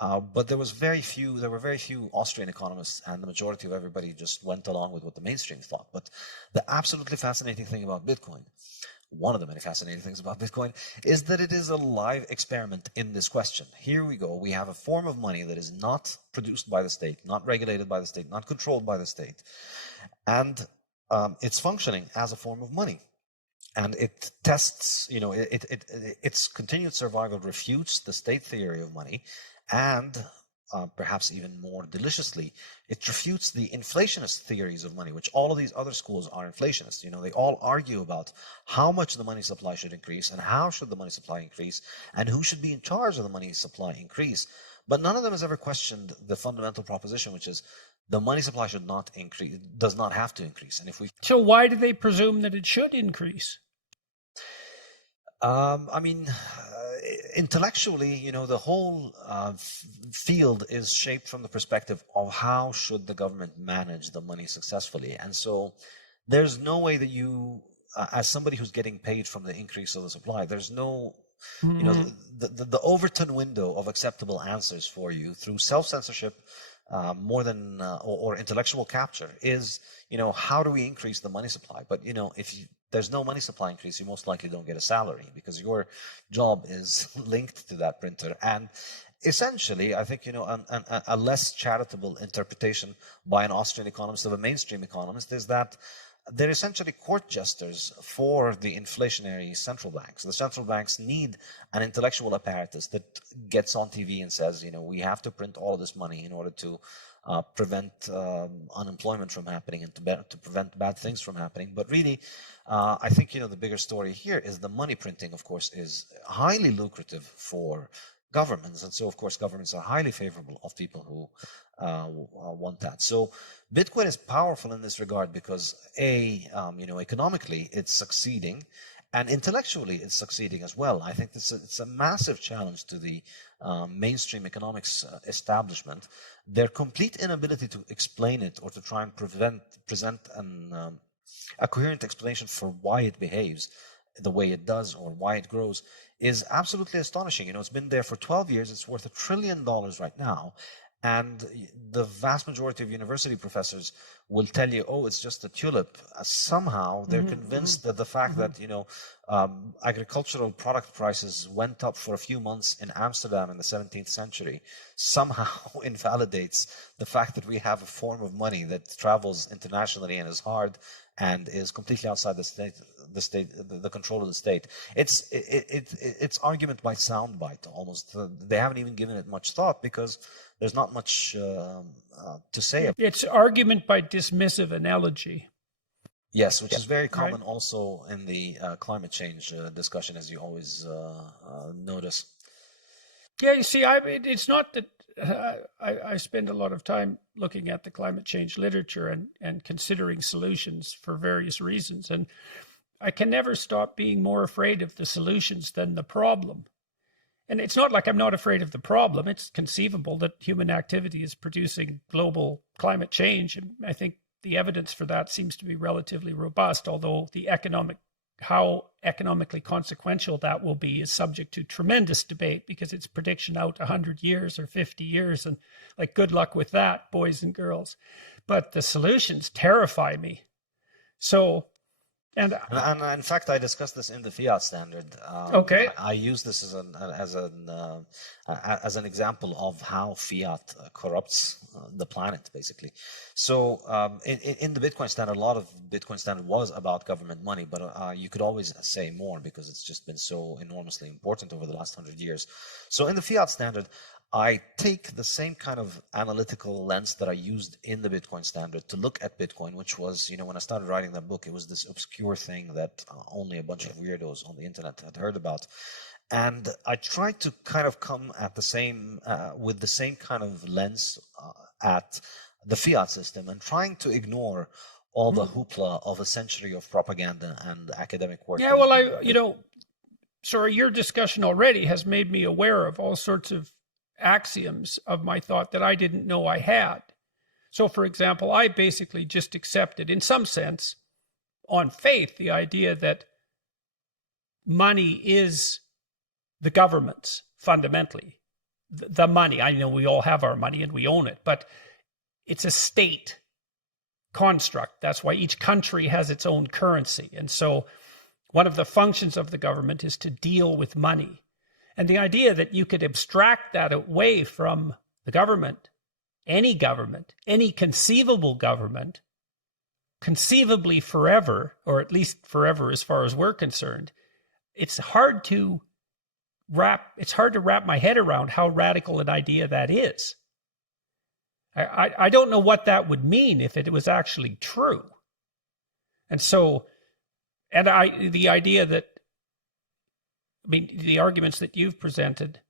But there were very few Austrian economists, and the majority of everybody just went along with what the mainstream thought. But the absolutely fascinating thing about Bitcoin, one of the many fascinating things about Bitcoin, is that it is a live experiment in this question. Here we go. We have a form of money that is not produced by the state, not regulated by the state, not controlled by the state. And it's functioning as a form of money. And it tests, its continued survival refutes the state theory of money. And perhaps even more deliciously, it refutes the inflationist theories of money, which all of these other schools are inflationists. They all argue about how much the money supply should increase and how should the money supply increase and who should be in charge of the money supply increase. But none of them has ever questioned the fundamental proposition, which is the money supply should not increase, does not have to increase. And if we So why do they presume that it should increase? Intellectually, the whole field is shaped from the perspective of how should the government manage the money successfully. And so there's no way that you, as somebody who's getting paid from the increase of the supply, there's no, the Overton window of acceptable answers for you through self-censorship, more than or intellectual capture is, how do we increase the money supply? But if there's no money supply increase, you most likely don't get a salary because your job is linked to that printer. And essentially, I think a less charitable interpretation by an Austrian economist of a mainstream economist is that they're essentially court jesters for the inflationary central banks. The central banks need an intellectual apparatus that gets on TV and says, we have to print all of this money in order to prevent unemployment from happening and to prevent bad things from happening. But really, I think, the bigger story here is the money printing, of course, is highly lucrative for governments. And so, of course, governments are highly favorable of people who want that. So Bitcoin is powerful in this regard because economically it's succeeding, and intellectually it's succeeding as well. I think it's a massive challenge to the mainstream economics establishment. Their complete inability to explain it or to try and present a coherent explanation for why it behaves the way it does or why it grows is absolutely astonishing. It's been there for 12 years. It's worth $1 trillion right now. And the vast majority of university professors will tell you, it's just a tulip. Somehow they're convinced that the fact that, agricultural product prices went up for a few months in Amsterdam in the 17th century somehow invalidates the fact that we have a form of money that travels internationally and is hard and is completely outside the control of the state. It's argument by soundbite almost. They haven't even given it much thought because there's not much to say. It's argument by dismissive analogy. Yes, which is very common also in the climate change discussion, as you always notice. Yeah, you see, it's not that I spend a lot of time looking at the climate change literature and considering solutions for various reasons. And I can never stop being more afraid of the solutions than the problem. And it's not like I'm not afraid of the problem. It's conceivable that human activity is producing global climate change. And I think the evidence for that seems to be relatively robust, although how economically consequential that will be is subject to tremendous debate because it's prediction out 100 years or 50 years. And good luck with that, boys and girls. But the solutions terrify me. So, and in fact, I discussed this in the Fiat Standard. Okay. I use this as an example of how fiat corrupts the planet, basically. So in the Bitcoin Standard, a lot of Bitcoin Standard was about government money, but you could always say more because it's just been so enormously important over the last 100 years. So in the Fiat Standard, I take the same kind of analytical lens that I used in the Bitcoin Standard to look at Bitcoin, which was, when I started writing that book, it was this obscure thing that only a bunch of weirdos on the internet had heard about. And I tried to kind of come at the same, with the same kind of lens at the fiat system and trying to ignore all the hoopla of a century of propaganda and academic work. Yeah, well, sorry, your discussion already has made me aware of all sorts of axioms of my thought that I didn't know I had. So, for example, I basically just accepted, in some sense, on faith, the idea that money is the government's, fundamentally. The money. I know we all have our money and we own it, but it's a state construct. That's why each country has its own currency. And so one of the functions of the government is to deal with money. And the idea that you could abstract that away from the government, any conceivable government, conceivably forever, or at least forever as far as we're concerned, it's hard to wrap my head around how radical an idea that is. I don't know what that would mean if it was actually true. And so, the idea that, the arguments that you've presented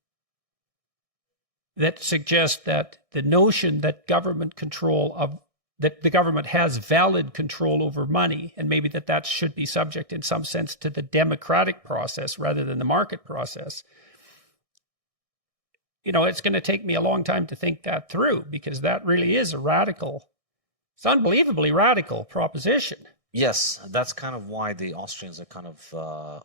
that suggest that the notion that that the government has valid control over money, and maybe that should be subject in some sense to the democratic process rather than the market process. It's going to take me a long time to think that through, because that really is it's unbelievably radical proposition. Yes, that's kind of why the Austrians are kind of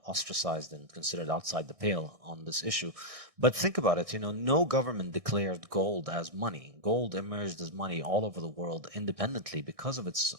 ostracized and considered outside the pale on this issue. But think about it, no government declared gold as money. Gold emerged as money all over the world independently because of its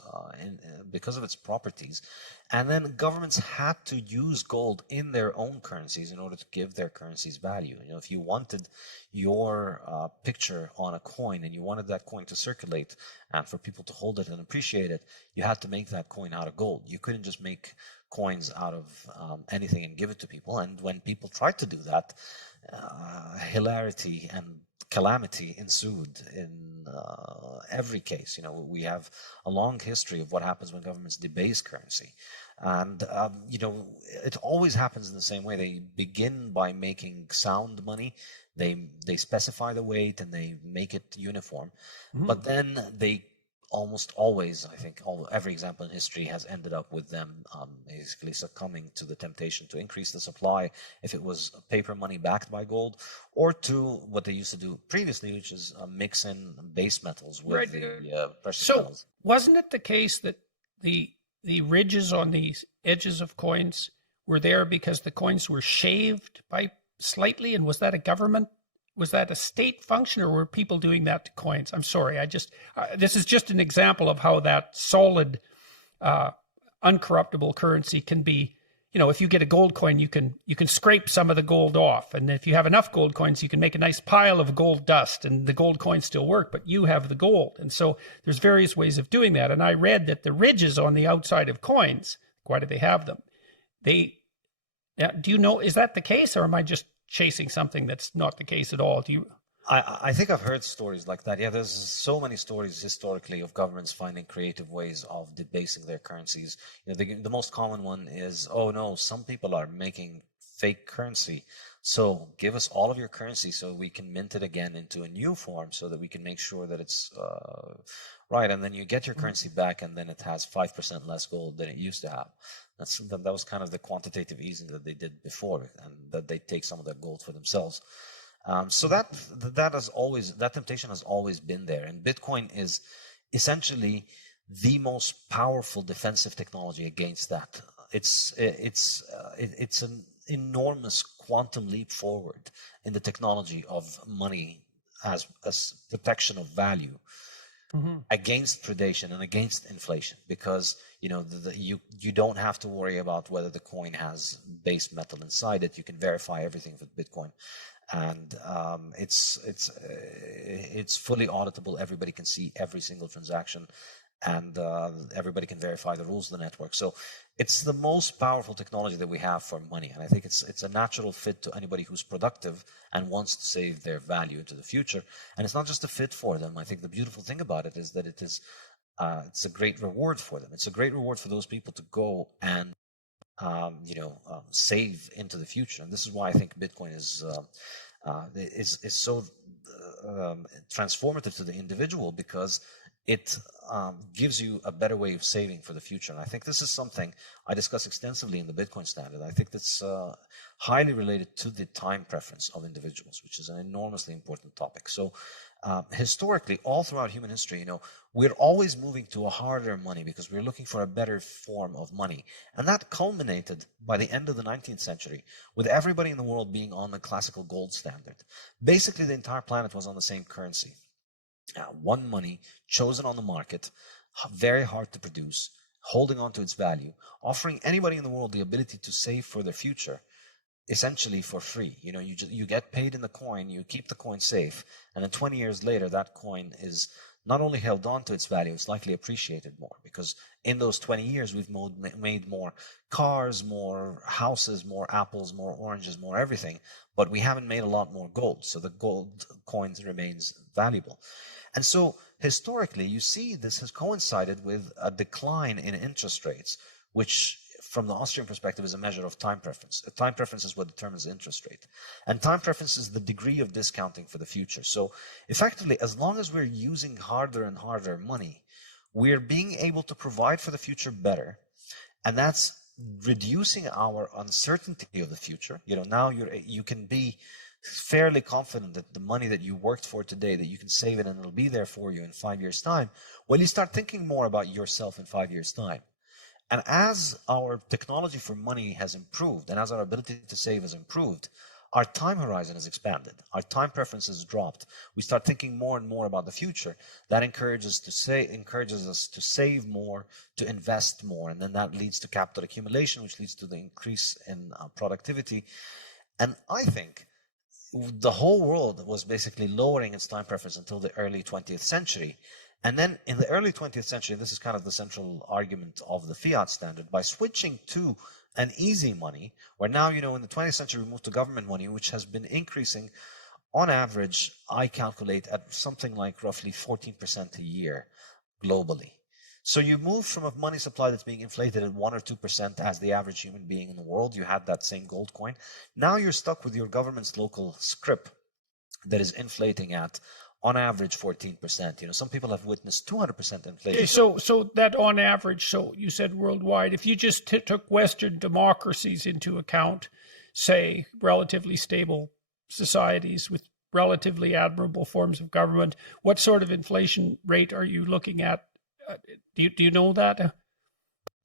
properties. And then governments had to use gold in their own currencies in order to give their currencies value. If you wanted your picture on a coin and you wanted that coin to circulate and for people to hold it and appreciate it, you had to make that coin out of gold. You couldn't just make coins out of anything and give it to people. And when people tried to do that, hilarity and calamity ensued in every case. We have a long history of what happens when governments debase currency. And, it always happens in the same way. They begin by making sound money. They specify the weight and they make it uniform. Mm-hmm. But then they almost always, I think, every example in history has ended up with them basically succumbing to the temptation to increase the supply if it was paper money backed by gold, or to what they used to do previously, which is mix in base metals with the precious metals. So wasn't it the case that the ridges on the edges of coins were there because the coins were shaved by slightly, and was that a state function, or were people doing that to coins? I'm sorry, this is just an example of how that solid, uncorruptible currency can be. If you get a gold coin, you can scrape some of the gold off, and if you have enough gold coins, you can make a nice pile of gold dust, and the gold coins still work, but you have the gold. And so there's various ways of doing that. And I read that the ridges on the outside of coins, why do they have them? Do you know, is that the case, or am I just chasing something that's not the case at all? I think I've heard stories like that. Yeah, there's so many stories historically of governments finding creative ways of debasing their currencies. The most common one is, oh no, some people are making fake currency, so give us all of your currency so we can mint it again into a new form so that we can make sure that it's right. And then you get your currency back, and then it has 5% less gold than it used to have. That was kind of the quantitative easing that they did before, and that they take some of that gold for themselves. So that temptation has always been there, and Bitcoin is essentially the most powerful defensive technology against that. It's an enormous quantum leap forward in the technology of money as protection of value. Mm-hmm. Against predation and against inflation, because you don't have to worry about whether the coin has base metal inside it. You can verify everything with Bitcoin, and it's fully auditable. Everybody can see every single transaction, and everybody can verify the rules of the network. So it's the most powerful technology that we have for money, and I think it's a natural fit to anybody who's productive and wants to save their value into the future. And it's not just a fit for them. I think the beautiful thing about it is that it's a great reward for them. It's a great reward for those people to go and save into the future. And this is why I think Bitcoin is so transformative to the individual, because it gives you a better way of saving for the future. And I think this is something I discuss extensively in the Bitcoin Standard. I think that's highly related to the time preference of individuals, which is an enormously important topic. So historically, all throughout human history, we're always moving to a harder money because we're looking for a better form of money. And that culminated by the end of the 19th century with everybody in the world being on the classical gold standard. Basically, the entire planet was on the same currency. One money chosen on the market, very hard to produce, holding on to its value, offering anybody in the world the ability to save for their future, essentially for free. You get paid in the coin, you keep the coin safe, and then 20 years later, that coin is not only held on to its value, it's likely appreciated more, because in those 20 years, we've made more cars, more houses, more apples, more oranges, more everything, but we haven't made a lot more gold. So the gold coins remains valuable. And so historically, you see this has coincided with a decline in interest rates, which from the Austrian perspective, is a measure of time preference. A time preference is what determines the interest rate. And time preference is the degree of discounting for the future. So effectively, as long as we're using harder and harder money, we're being able to provide for the future better. And that's reducing our uncertainty of the future. Now you can be fairly confident that the money that you worked for today, that you can save it and it'll be there for you in 5 years' time. Well, you start thinking more about yourself in 5 years' time. And as our technology for money has improved, and as our ability to save has improved, our time horizon has expanded. Our time preference has dropped. We start thinking more and more about the future. That encourages us to save more, to invest more, and then that leads to capital accumulation, which leads to the increase in productivity. And I think the whole world was basically lowering its time preference until the early 20th century. And then in the early 20th century, this is kind of the central argument of the Fiat Standard, by switching to an easy money, where now, in the 20th century, we moved to government money, which has been increasing on average, I calculate, at something like roughly 14% a year globally. So you move from a money supply that's being inflated at 1 or 2% as the average human being in the world. You had that same gold coin. Now you're stuck with your government's local scrip that is inflating at, on average, 14%. Some people have witnessed 200% inflation. Okay, so that on average, so you said worldwide, if you just took Western democracies into account, say relatively stable societies with relatively admirable forms of government, what sort of inflation rate are you looking at? Do you know that?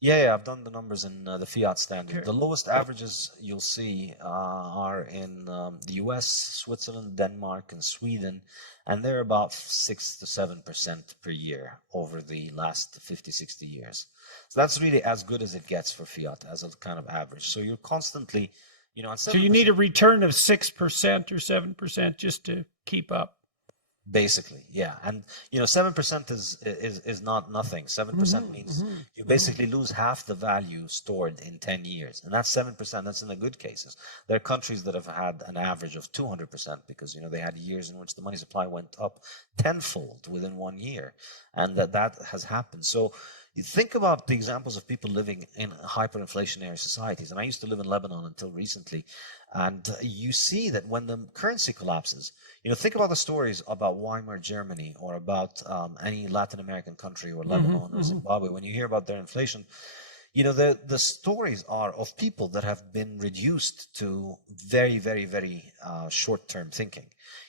Yeah, I've done the numbers in the Fiat Standard. Okay. The lowest averages you'll see are in the US, Switzerland, Denmark, and Sweden, and they're about 6 to 7% per year over the last 50, 60 years. So that's really as good as it gets for Fiat as a kind of average. So you're constantly, so you need a return of 6% or 7% just to keep up. Basically, yeah. And 7% is not nothing. 7% means you basically lose half the value stored in 10 years. And that's 7%. That's in the good cases. There are countries that have had an average of 200% because, they had years in which the money supply went up tenfold within 1 year. And that has happened. So you think about the examples of people living in hyperinflationary societies. And I used to live in Lebanon until recently. And you see that when the currency collapses, think about the stories about Weimar Germany or about any Latin American country or Lebanon or Zimbabwe. When you hear about their inflation, the stories are of people that have been reduced to very, very, very short-term thinking.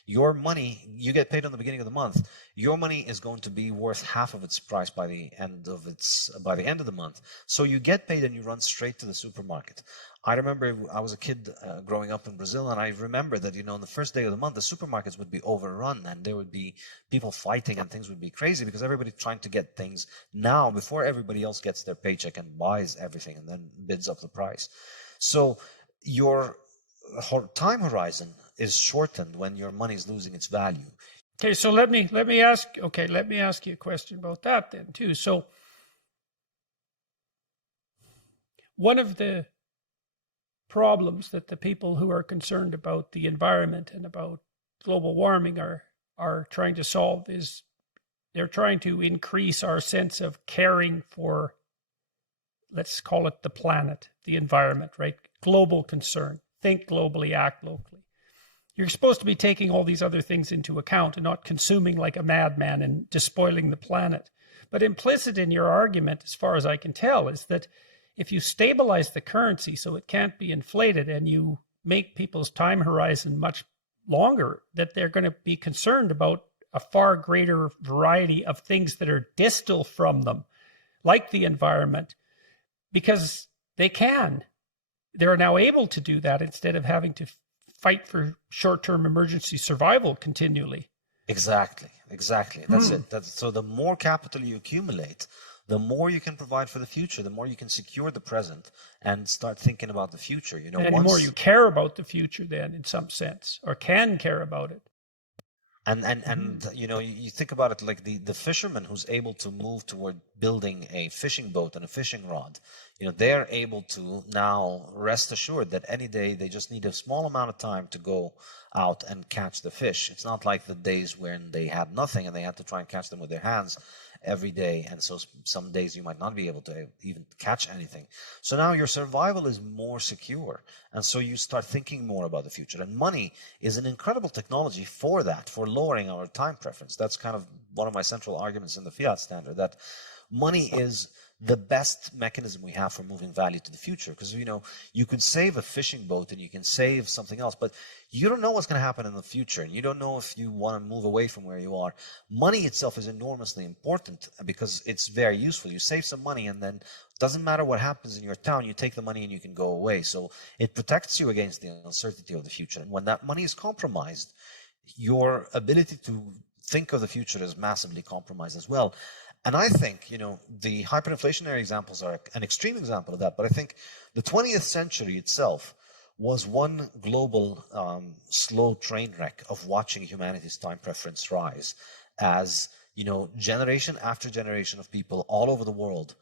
Your money, you get paid on the beginning of the month. Your money is going to be worth half of its price by the end of the month. So you get paid and you run straight to the supermarket. I remember I was a kid growing up in Brazil, and I remember that, on the first day of the month, the supermarkets would be overrun and there would be people fighting and things would be crazy because everybody's trying to get things now before everybody else gets their paycheck and buys everything and then bids up the price. So your time horizon is shortened when your money is losing its value. Okay, so let me ask you a question about that then too. So one of the problems that the people who are concerned about the environment and about global warming are trying to solve is they're trying to increase our sense of caring for, let's call it the planet, the environment, right? Global concern. Think globally, act locally. You're supposed to be taking all these other things into account and not consuming like a madman and despoiling the planet. But implicit in your argument, as far as I can tell, is that if you stabilize the currency so it can't be inflated and you make people's time horizon much longer, that they're going to be concerned about a far greater variety of things that are distal from them, like the environment, because they're now able to do that instead of having to fight for short-term emergency survival continually. Exactly. That's it. So the more capital you accumulate, the more you can provide for the future, the more you can secure the present and start thinking about the future. And the more you care about the future then, in some sense, or can care about it. And you think about it like the fisherman who's able to move toward building a fishing boat and a fishing rod. They're able to now rest assured that any day they just need a small amount of time to go out and catch the fish. It's not like the days when they had nothing and they had to try and catch them with their hands. every day. And so some days you might not be able to even catch anything. So now your survival is more secure. And so you start thinking more about the future. And money is an incredible technology for that, for lowering our time preference. That's kind of one of my central arguments in the Fiat Standard, that money is the best mechanism we have for moving value to the future. Because, you could save a fishing boat and you can save something else, but you don't know what's going to happen in the future. And you don't know if you want to move away from where you are. Money itself is enormously important because it's very useful. You save some money and then it doesn't matter what happens in your town, you take the money and you can go away. So it protects you against the uncertainty of the future. And when that money is compromised, your ability to think of the future is massively compromised as well. And I think, the hyperinflationary examples are an extreme example of that. But I think the 20th century itself was one global slow train wreck of watching humanity's time preference rise as, generation after generation of people all over the world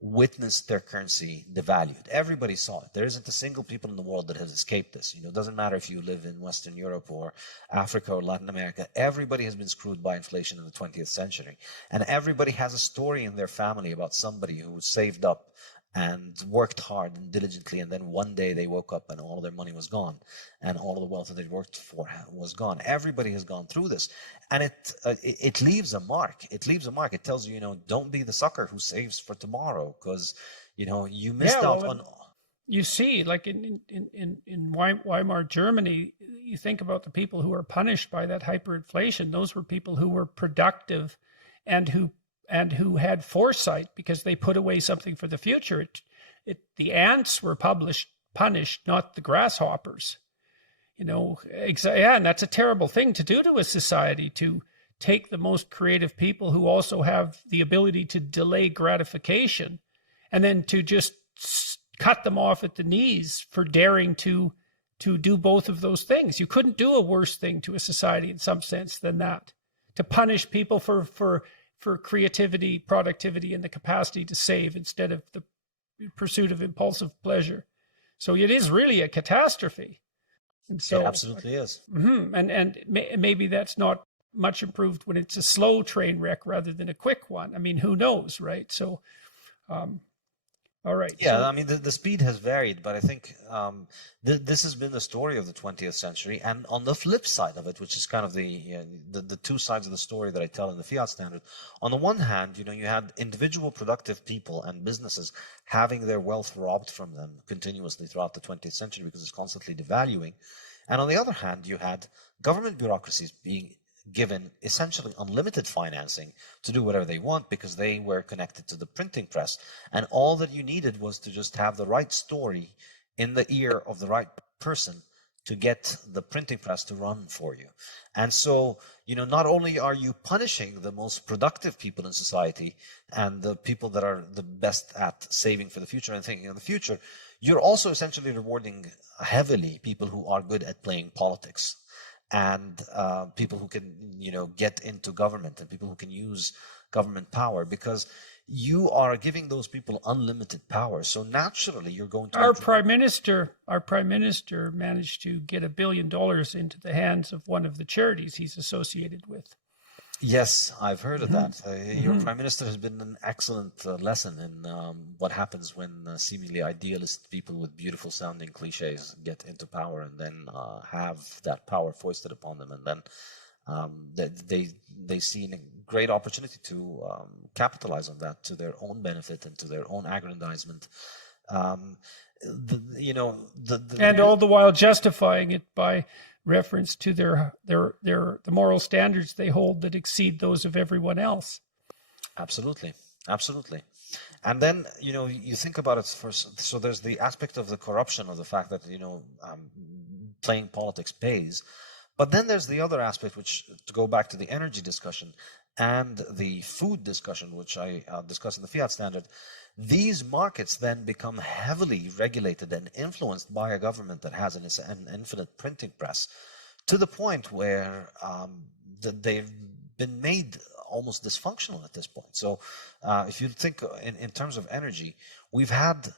witnessed their currency devalued. Everybody saw it. There isn't a single people in the world that has escaped this. It doesn't matter if you live in Western Europe or Africa or Latin America. Everybody has been screwed by inflation in the 20th century. And everybody has a story in their family about somebody who saved up and worked hard and diligently, and then one day they woke up and all of their money was gone and all of the wealth that they worked for was gone. Everybody has gone through this, and it leaves a mark. It leaves a mark. It tells you, don't be the sucker who saves for tomorrow, because you missed out on. You see, like in Weimar Germany, you think about the people who were punished by that hyperinflation. Those were people who were productive and who had foresight because they put away something for the future. The ants were punished, not the grasshoppers. And that's a terrible thing to do to a society, to take the most creative people who also have the ability to delay gratification and then to just cut them off at the knees for daring to do both of those things. You couldn't do a worse thing to a society in some sense than that, to punish people for creativity, productivity, and the capacity to save instead of the pursuit of impulsive pleasure. So it is really a catastrophe. And so it absolutely is. And maybe that's not much improved when it's a slow train wreck rather than a quick one. I mean, who knows, right? So, all right. Yeah, so, the speed has varied, but I think this has been the story of the 20th century. And on the flip side of it, which is kind of the two sides of the story that I tell in the Fiat Standard, on the one hand, you had individual productive people and businesses having their wealth robbed from them continuously throughout the 20th century because it's constantly devaluing. And on the other hand, you had government bureaucracies being given essentially unlimited financing to do whatever they want because they were connected to the printing press. And all that you needed was to just have the right story in the ear of the right person to get the printing press to run for you. And so, not only are you punishing the most productive people in society and the people that are the best at saving for the future and thinking of the future, you're also essentially rewarding heavily people who are good at playing politics. And people who can, get into government and people who can use government power, because you are giving those people unlimited power. So naturally, you're going to. Our prime minister managed to get $1 billion into the hands of one of the charities he's associated with. Yes, I've heard of that. Your prime minister has been an excellent lesson in what happens when seemingly idealist people with beautiful sounding cliches get into power and then have that power foisted upon them. And then they see a great opportunity to capitalize on that to their own benefit and to their own aggrandizement. And all the while justifying it by reference to the moral standards they hold that exceed those of everyone else. Absolutely. And then, you think about it first. So there's the aspect of the corruption of the fact that, playing politics pays. But then there's the other aspect, which, to go back to the energy discussion and the food discussion, which I discuss in the Fiat Standard, these markets then become heavily regulated and influenced by a government that has an infinite printing press, to the point where they've been made almost dysfunctional at this point. So if you think in terms of energy, we've had,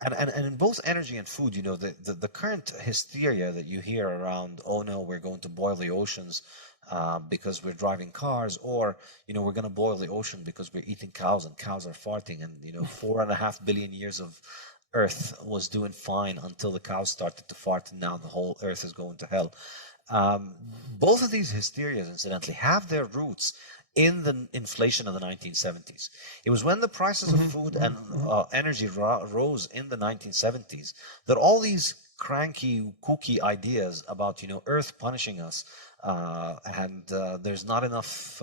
and in both energy and food, the current hysteria that you hear around, oh no, we're going to boil the oceans, because we're driving cars, or we're going to boil the ocean because we're eating cows and cows are farting, and 4.5 billion years of Earth was doing fine until the cows started to fart, and now the whole Earth is going to hell. Both of these hysterias, incidentally, have their roots in the inflation of the 1970s. It was when the prices of food and energy rose in the 1970s that all these cranky, kooky ideas about Earth punishing us, and there's not enough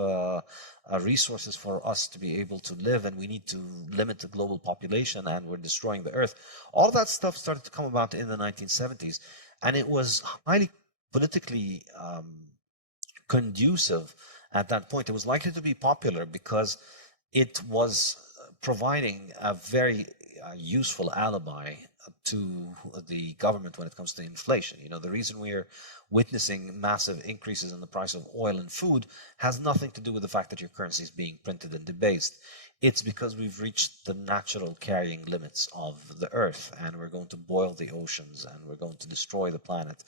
resources for us to be able to live, and we need to limit the global population, and we're destroying the Earth. All that stuff started to come about in the 1970s, and it was highly politically conducive at that point. It was likely to be popular because it was providing a very useful alibi to the government when it comes to inflation. The reason we're witnessing massive increases in the price of oil and food has nothing to do with the fact that your currency is being printed and debased. It's because we've reached the natural carrying limits of the Earth, and we're going to boil the oceans, and we're going to destroy the planet.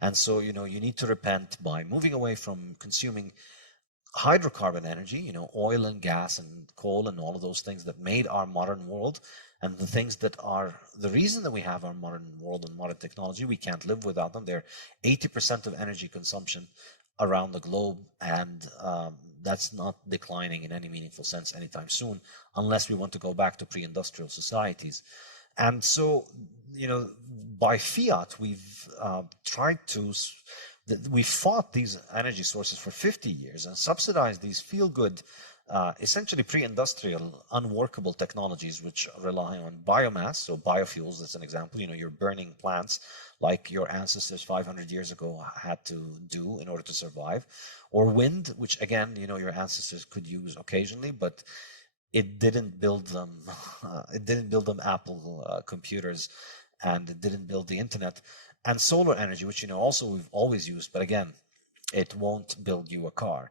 And so, you need to repent by moving away from consuming hydrocarbon energy, oil and gas and coal and all of those things that made our modern world, and the things that are the reason that we have our modern world and modern technology. We can't live without them. They're 80% of energy consumption around the globe, and that's not declining in any meaningful sense anytime soon, unless we want to go back to pre-industrial societies. And so, by fiat, we've we fought these energy sources for 50 years and subsidized these feel-good, essentially pre-industrial, unworkable technologies which rely on biomass. So biofuels, that's an example. You're burning plants like your ancestors 500 years ago had to do in order to survive. Or wind, which again, your ancestors could use occasionally, but it didn't build them. It didn't build them Apple computers, and it didn't build the internet. And solar energy, which also we've always used, but again, it won't build you a car.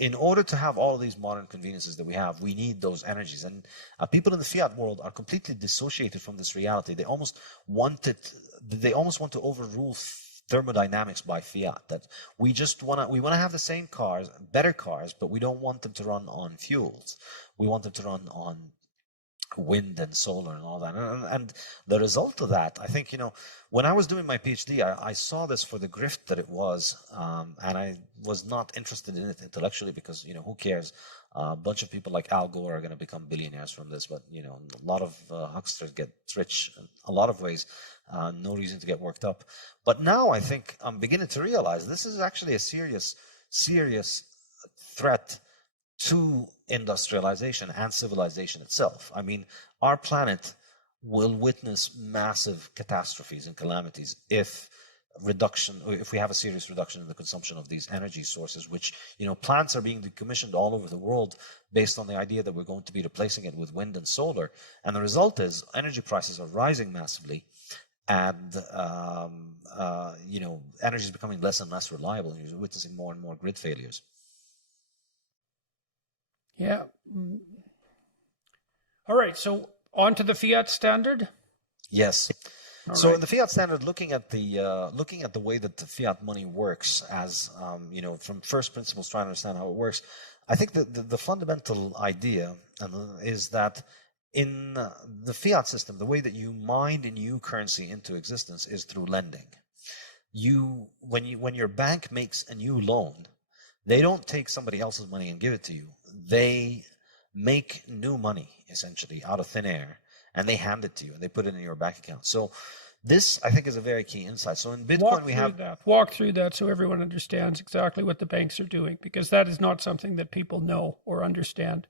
In order to have all of these modern conveniences that we have, we need those energies. And people in the fiat world are completely dissociated from this reality. They almost want to overrule thermodynamics by fiat. That we want to have the same cars, better cars, but we don't want them to run on fuels. We want them to run on wind and solar and all that. And the result of that, I think, when I was doing my PhD, I saw this for the grift that it was, and I was not interested in it intellectually because, who cares? A bunch of people like Al Gore are going to become billionaires from this, but, a lot of hucksters get rich in a lot of ways. No reason to get worked up. But now I think I'm beginning to realize this is actually a serious threat to industrialization and civilization itself. I mean, our planet will witness massive catastrophes and calamities if we have a serious reduction in the consumption of these energy sources, which, plants are being decommissioned all over the world based on the idea that we're going to be replacing it with wind and solar. And the result is energy prices are rising massively, and energy is becoming less and less reliable, and you're witnessing more and more grid failures. Yeah. All right. So on to the Fiat Standard. Yes. All so right. in the Fiat Standard, looking at the way that the fiat money works, as from first principles, trying to understand how it works, I think that the fundamental idea is that in the fiat system, the way that you mine a new currency into existence is through lending. When your bank makes a new loan, they don't take somebody else's money and give it to you. They make new money, essentially, out of thin air, and they hand it to you, and they put it in your bank account. So this, I think, is a very key insight. So in Bitcoin, walk through that so everyone understands exactly what the banks are doing, because that is not something that people know or understand.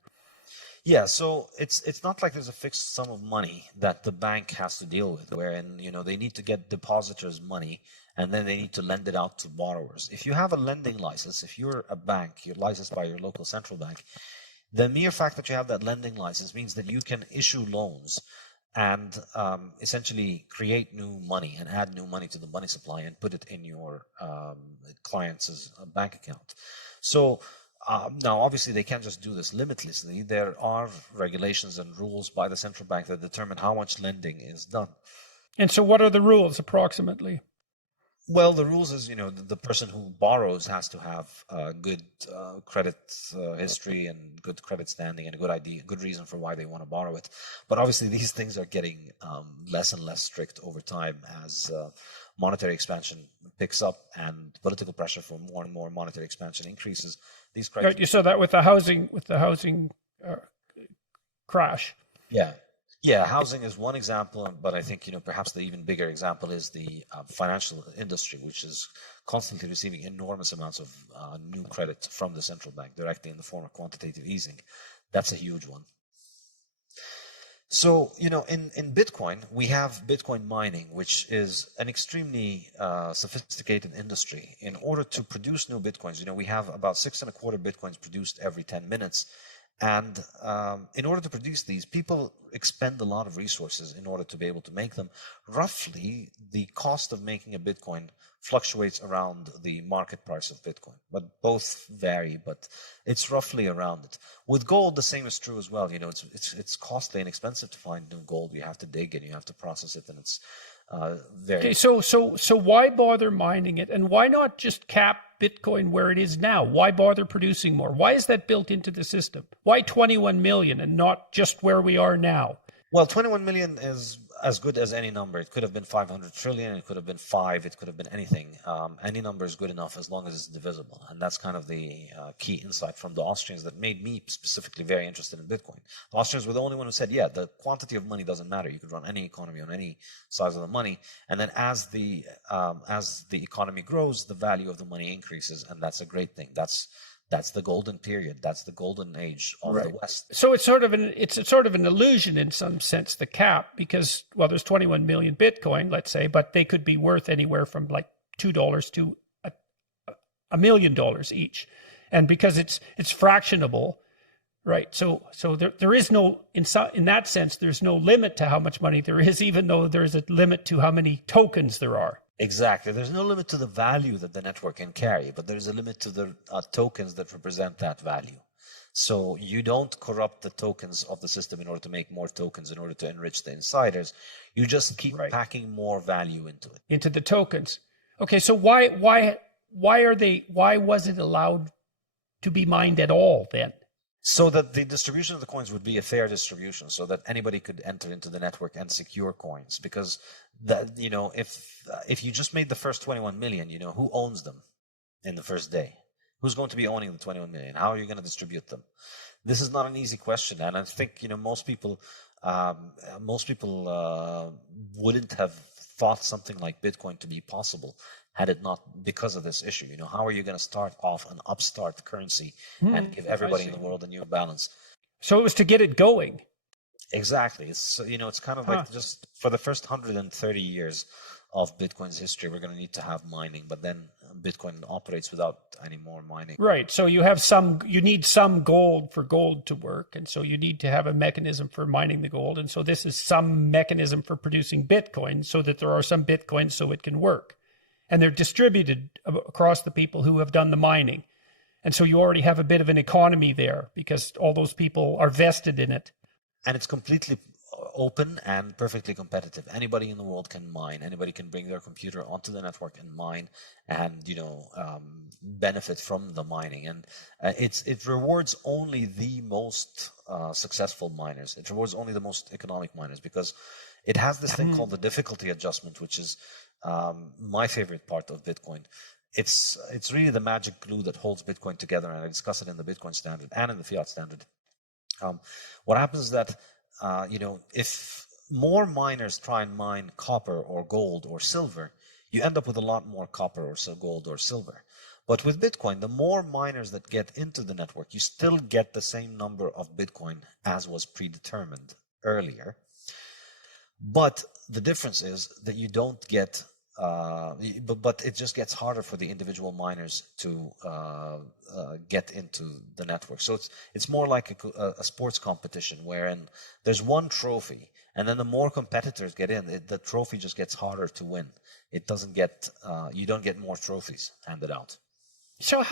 Yeah, so it's not like there's a fixed sum of money that the bank has to deal with, wherein they need to get depositors' money and then they need to lend it out to borrowers. If you have a lending license, if you're a bank, you're licensed by your local central bank, the mere fact that you have that lending license means that you can issue loans and essentially create new money and add new money to the money supply and put it in your client's bank account. So now, obviously, they can't just do this limitlessly. There are regulations and rules by the central bank that determine how much lending is done. And so what are the rules, approximately? Well, the rules is, the person who borrows has to have good credit history and good credit standing and a good idea, good reason for why they want to borrow it. But obviously, these things are getting less and less strict over time as monetary expansion picks up and political pressure for more and more monetary expansion increases. These criteria. Right, you saw that with the housing crash. Yeah, housing is one example, but I think perhaps the even bigger example is the financial industry, which is constantly receiving enormous amounts of new credit from the central bank directly in the form of quantitative easing. That's a huge one. So, in Bitcoin, we have Bitcoin mining, which is an extremely sophisticated industry. In order to produce new Bitcoins, we have about 6.25 Bitcoins produced every 10 minutes. And in order to produce these, people expend a lot of resources in order to be able to make them. Roughly, the cost of making a Bitcoin fluctuates around the market price of Bitcoin, but both vary, but it's roughly around it. With gold, the same is true as well. It's costly and expensive to find new gold. You have to dig and you have to process it, and it's very... Okay, so why bother mining it, and why not just cap Bitcoin where it is now? Why bother producing more? Why is that built into the system? Why 21 million and not just where we are now? Well, 21 million is as good as any number. It could have been 500 trillion, it could have been 5, it could have been anything. Any number is good enough as long as it's divisible. And that's kind of the key insight from the Austrians that made me specifically very interested in Bitcoin. The Austrians were the only one who said, yeah, the quantity of money doesn't matter. You could run any economy on any size of the money. And then as the economy grows, the value of the money increases. And that's a great thing. That's the golden period. That's the golden age of the West. So it's sort of an illusion in some sense, the cap, because, well, there's 21 million Bitcoin, let's say, but they could be worth anywhere from like $2 to $1 million each. And because it's fractionable, right? So there is no, in that sense, there's no limit to how much money there is, even though there is a limit to how many tokens there are. Exactly. There's no limit to the value that the network can carry, but there's a limit to the tokens that represent that value. So you don't corrupt the tokens of the system in order to make more tokens, in order to enrich the insiders. You just keep packing more value into it. Into the tokens. Okay, so why was it allowed to be mined at all then? So that the distribution of the coins would be a fair distribution, so that anybody could enter into the network and secure coins. Because if you just made the first 21 million, who owns them in the first day? Who's going to be owning the 21 million? How are you going to distribute them? This is not an easy question, and I think most people wouldn't have thought something like Bitcoin to be possible had it not because of this issue. How are you going to start off an upstart currency and give everybody in the world a new balance? So it was to get it going. Exactly. It's it's kind of like just for the first 130 years of Bitcoin's history, we're going to need to have mining, but then Bitcoin operates without any more mining. Right. So you need some gold for gold to work, and so you need to have a mechanism for mining the gold, and so this is some mechanism for producing Bitcoin, so that there are some Bitcoins so it can work. And they're distributed across the people who have done the mining. And so you already have a bit of an economy there because all those people are vested in it. And it's completely open and perfectly competitive. Anybody in the world can mine. Anybody can bring their computer onto the network and mine and, benefit from the mining. And it rewards only the most successful miners. It rewards only the most economic miners because it has this thing called the difficulty adjustment, which is my favorite part of Bitcoin. It's really the magic glue that holds Bitcoin together, and I discuss it in the Bitcoin Standard and in the Fiat Standard. What happens is that if more miners try and mine copper or gold or silver, you end up with a lot more copper or gold or silver. But with Bitcoin, the more miners that get into the network, you still get the same number of Bitcoin as was predetermined earlier. But the difference is that you don't get, but it just gets harder for the individual miners to get into the network. So it's more like a sports competition wherein there's one trophy, and then the more competitors get in, the trophy just gets harder to win. It doesn't get, you don't get more trophies handed out. So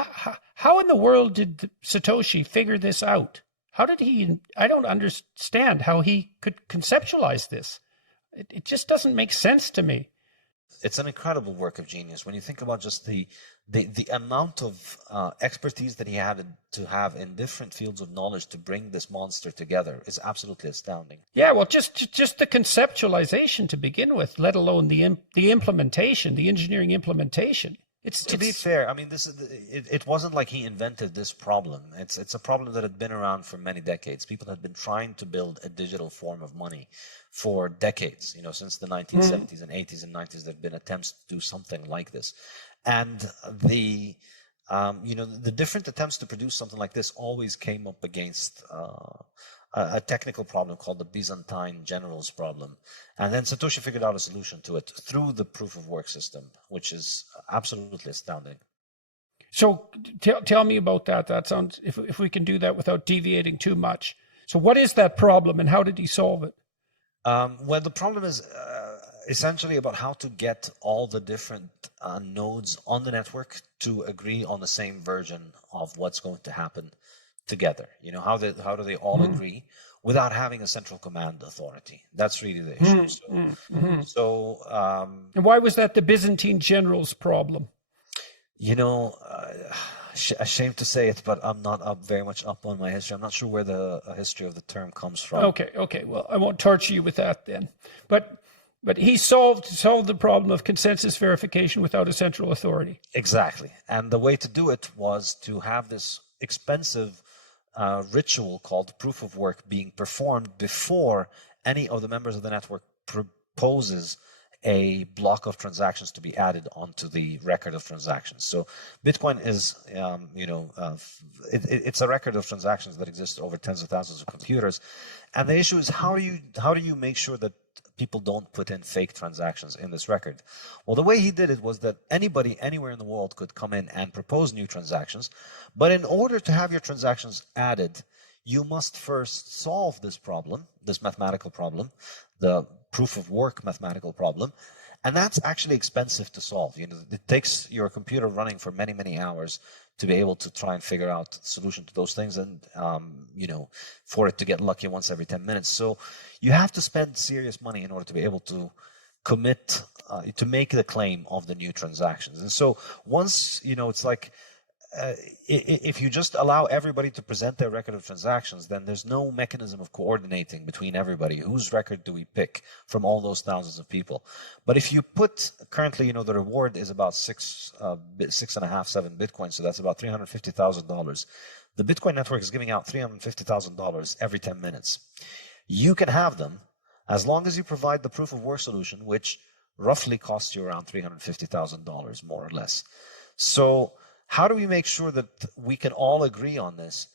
how in the world did Satoshi figure this out? How did he? I don't understand how he could conceptualize this. It just doesn't make sense to me. It's an incredible work of genius when you think about just the amount of expertise that he had to have in different fields of knowledge to bring this monster together is absolutely astounding. Yeah, well, just the conceptualization to begin with, let alone the implementation, the engineering implementation. To be fair, I mean, it wasn't like he invented this problem. It's a problem that had been around for many decades. People had been trying to build a digital form of money for decades. You know, since the 1970s and 80s and 90s, there had been attempts to do something like this. And the different attempts to produce something like this always came up against a technical problem called the Byzantine generals problem. And then Satoshi figured out a solution to it through the proof of work system, which is absolutely astounding. So tell me about that. That sounds, if we can do that without deviating too much. So what is that problem and how did he solve it? Well, the problem is essentially about how to get all the different nodes on the network to agree on the same version of what's going to happen together. You know, how do they all agree without having a central command authority? That's really the issue. And why was that the Byzantine generals' problem? You know, ashamed to say it, but I'm not very much up on my history. I'm not sure where the history of the term comes from. Okay. Well, I won't torture you with that then. But he solved the problem of consensus verification without a central authority. Exactly. And the way to do it was to have this expensive ritual called proof of work being performed before any of the members of the network proposes a block of transactions to be added onto the record of transactions. So Bitcoin is, it's a record of transactions that exists over tens of thousands of computers. And the issue is how do you make sure that people don't put in fake transactions in this record? Well, the way he did it was that anybody anywhere in the world could come in and propose new transactions. But in order to have your transactions added, you must first solve this problem, this mathematical problem, the proof of work mathematical problem. And that's actually expensive to solve. You know, it takes your computer running for many, many hours to be able to try and figure out the solution to those things, and for it to get lucky once every 10 minutes. So you have to spend serious money in order to be able to commit to make the claim of the new transactions. And so once, it's like if you just allow everybody to present their record of transactions, then there's no mechanism of coordinating between everybody. Whose record do we pick from all those thousands of people? But if you put currently, the reward is about 7 Bitcoin, so that's about $350,000. The Bitcoin network is giving out $350,000 every 10 minutes. You can have them as long as you provide the proof of work solution, which roughly costs you around $350,000, more or less. So how do we make sure that we can all agree on this?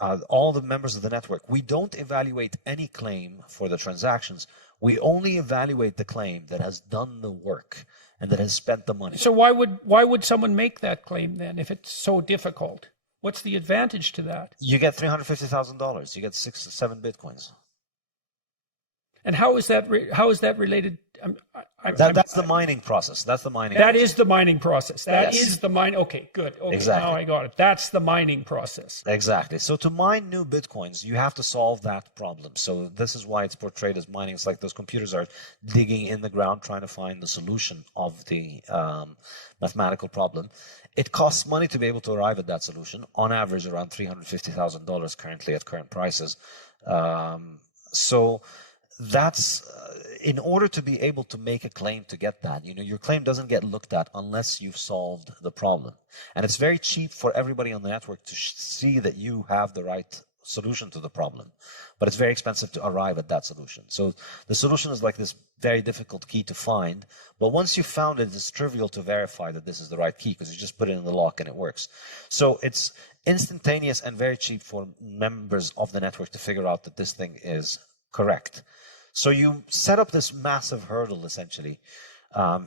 All the members of the network, we don't evaluate any claim for the transactions. We only evaluate the claim that has done the work and that has spent the money. So why would someone make that claim then if it's so difficult? What's the advantage to that? You get $350,000. You get 6 or 7 Bitcoins. And how is that related? That's the mining process. That's the mining. That is the mining process. That is the mine. Okay, good. Okay, exactly. Now I got it. That's the mining process. Exactly. So to mine new Bitcoins, you have to solve that problem. So this is why it's portrayed as mining. It's like those computers are digging in the ground trying to find the solution of the mathematical problem. It costs money to be able to arrive at that solution. On average, around $350,000 currently at current prices. So that's in order to be able to make a claim to get that, your claim doesn't get looked at unless you've solved the problem. And it's very cheap for everybody on the network to see that you have the right solution to the problem, but it's very expensive to arrive at that solution. So the solution is like this very difficult key to find, but once you've found it, it's trivial to verify that this is the right key because you just put it in the lock and it works. So it's instantaneous and very cheap for members of the network to figure out that this thing is correct. So you set up this massive hurdle, essentially.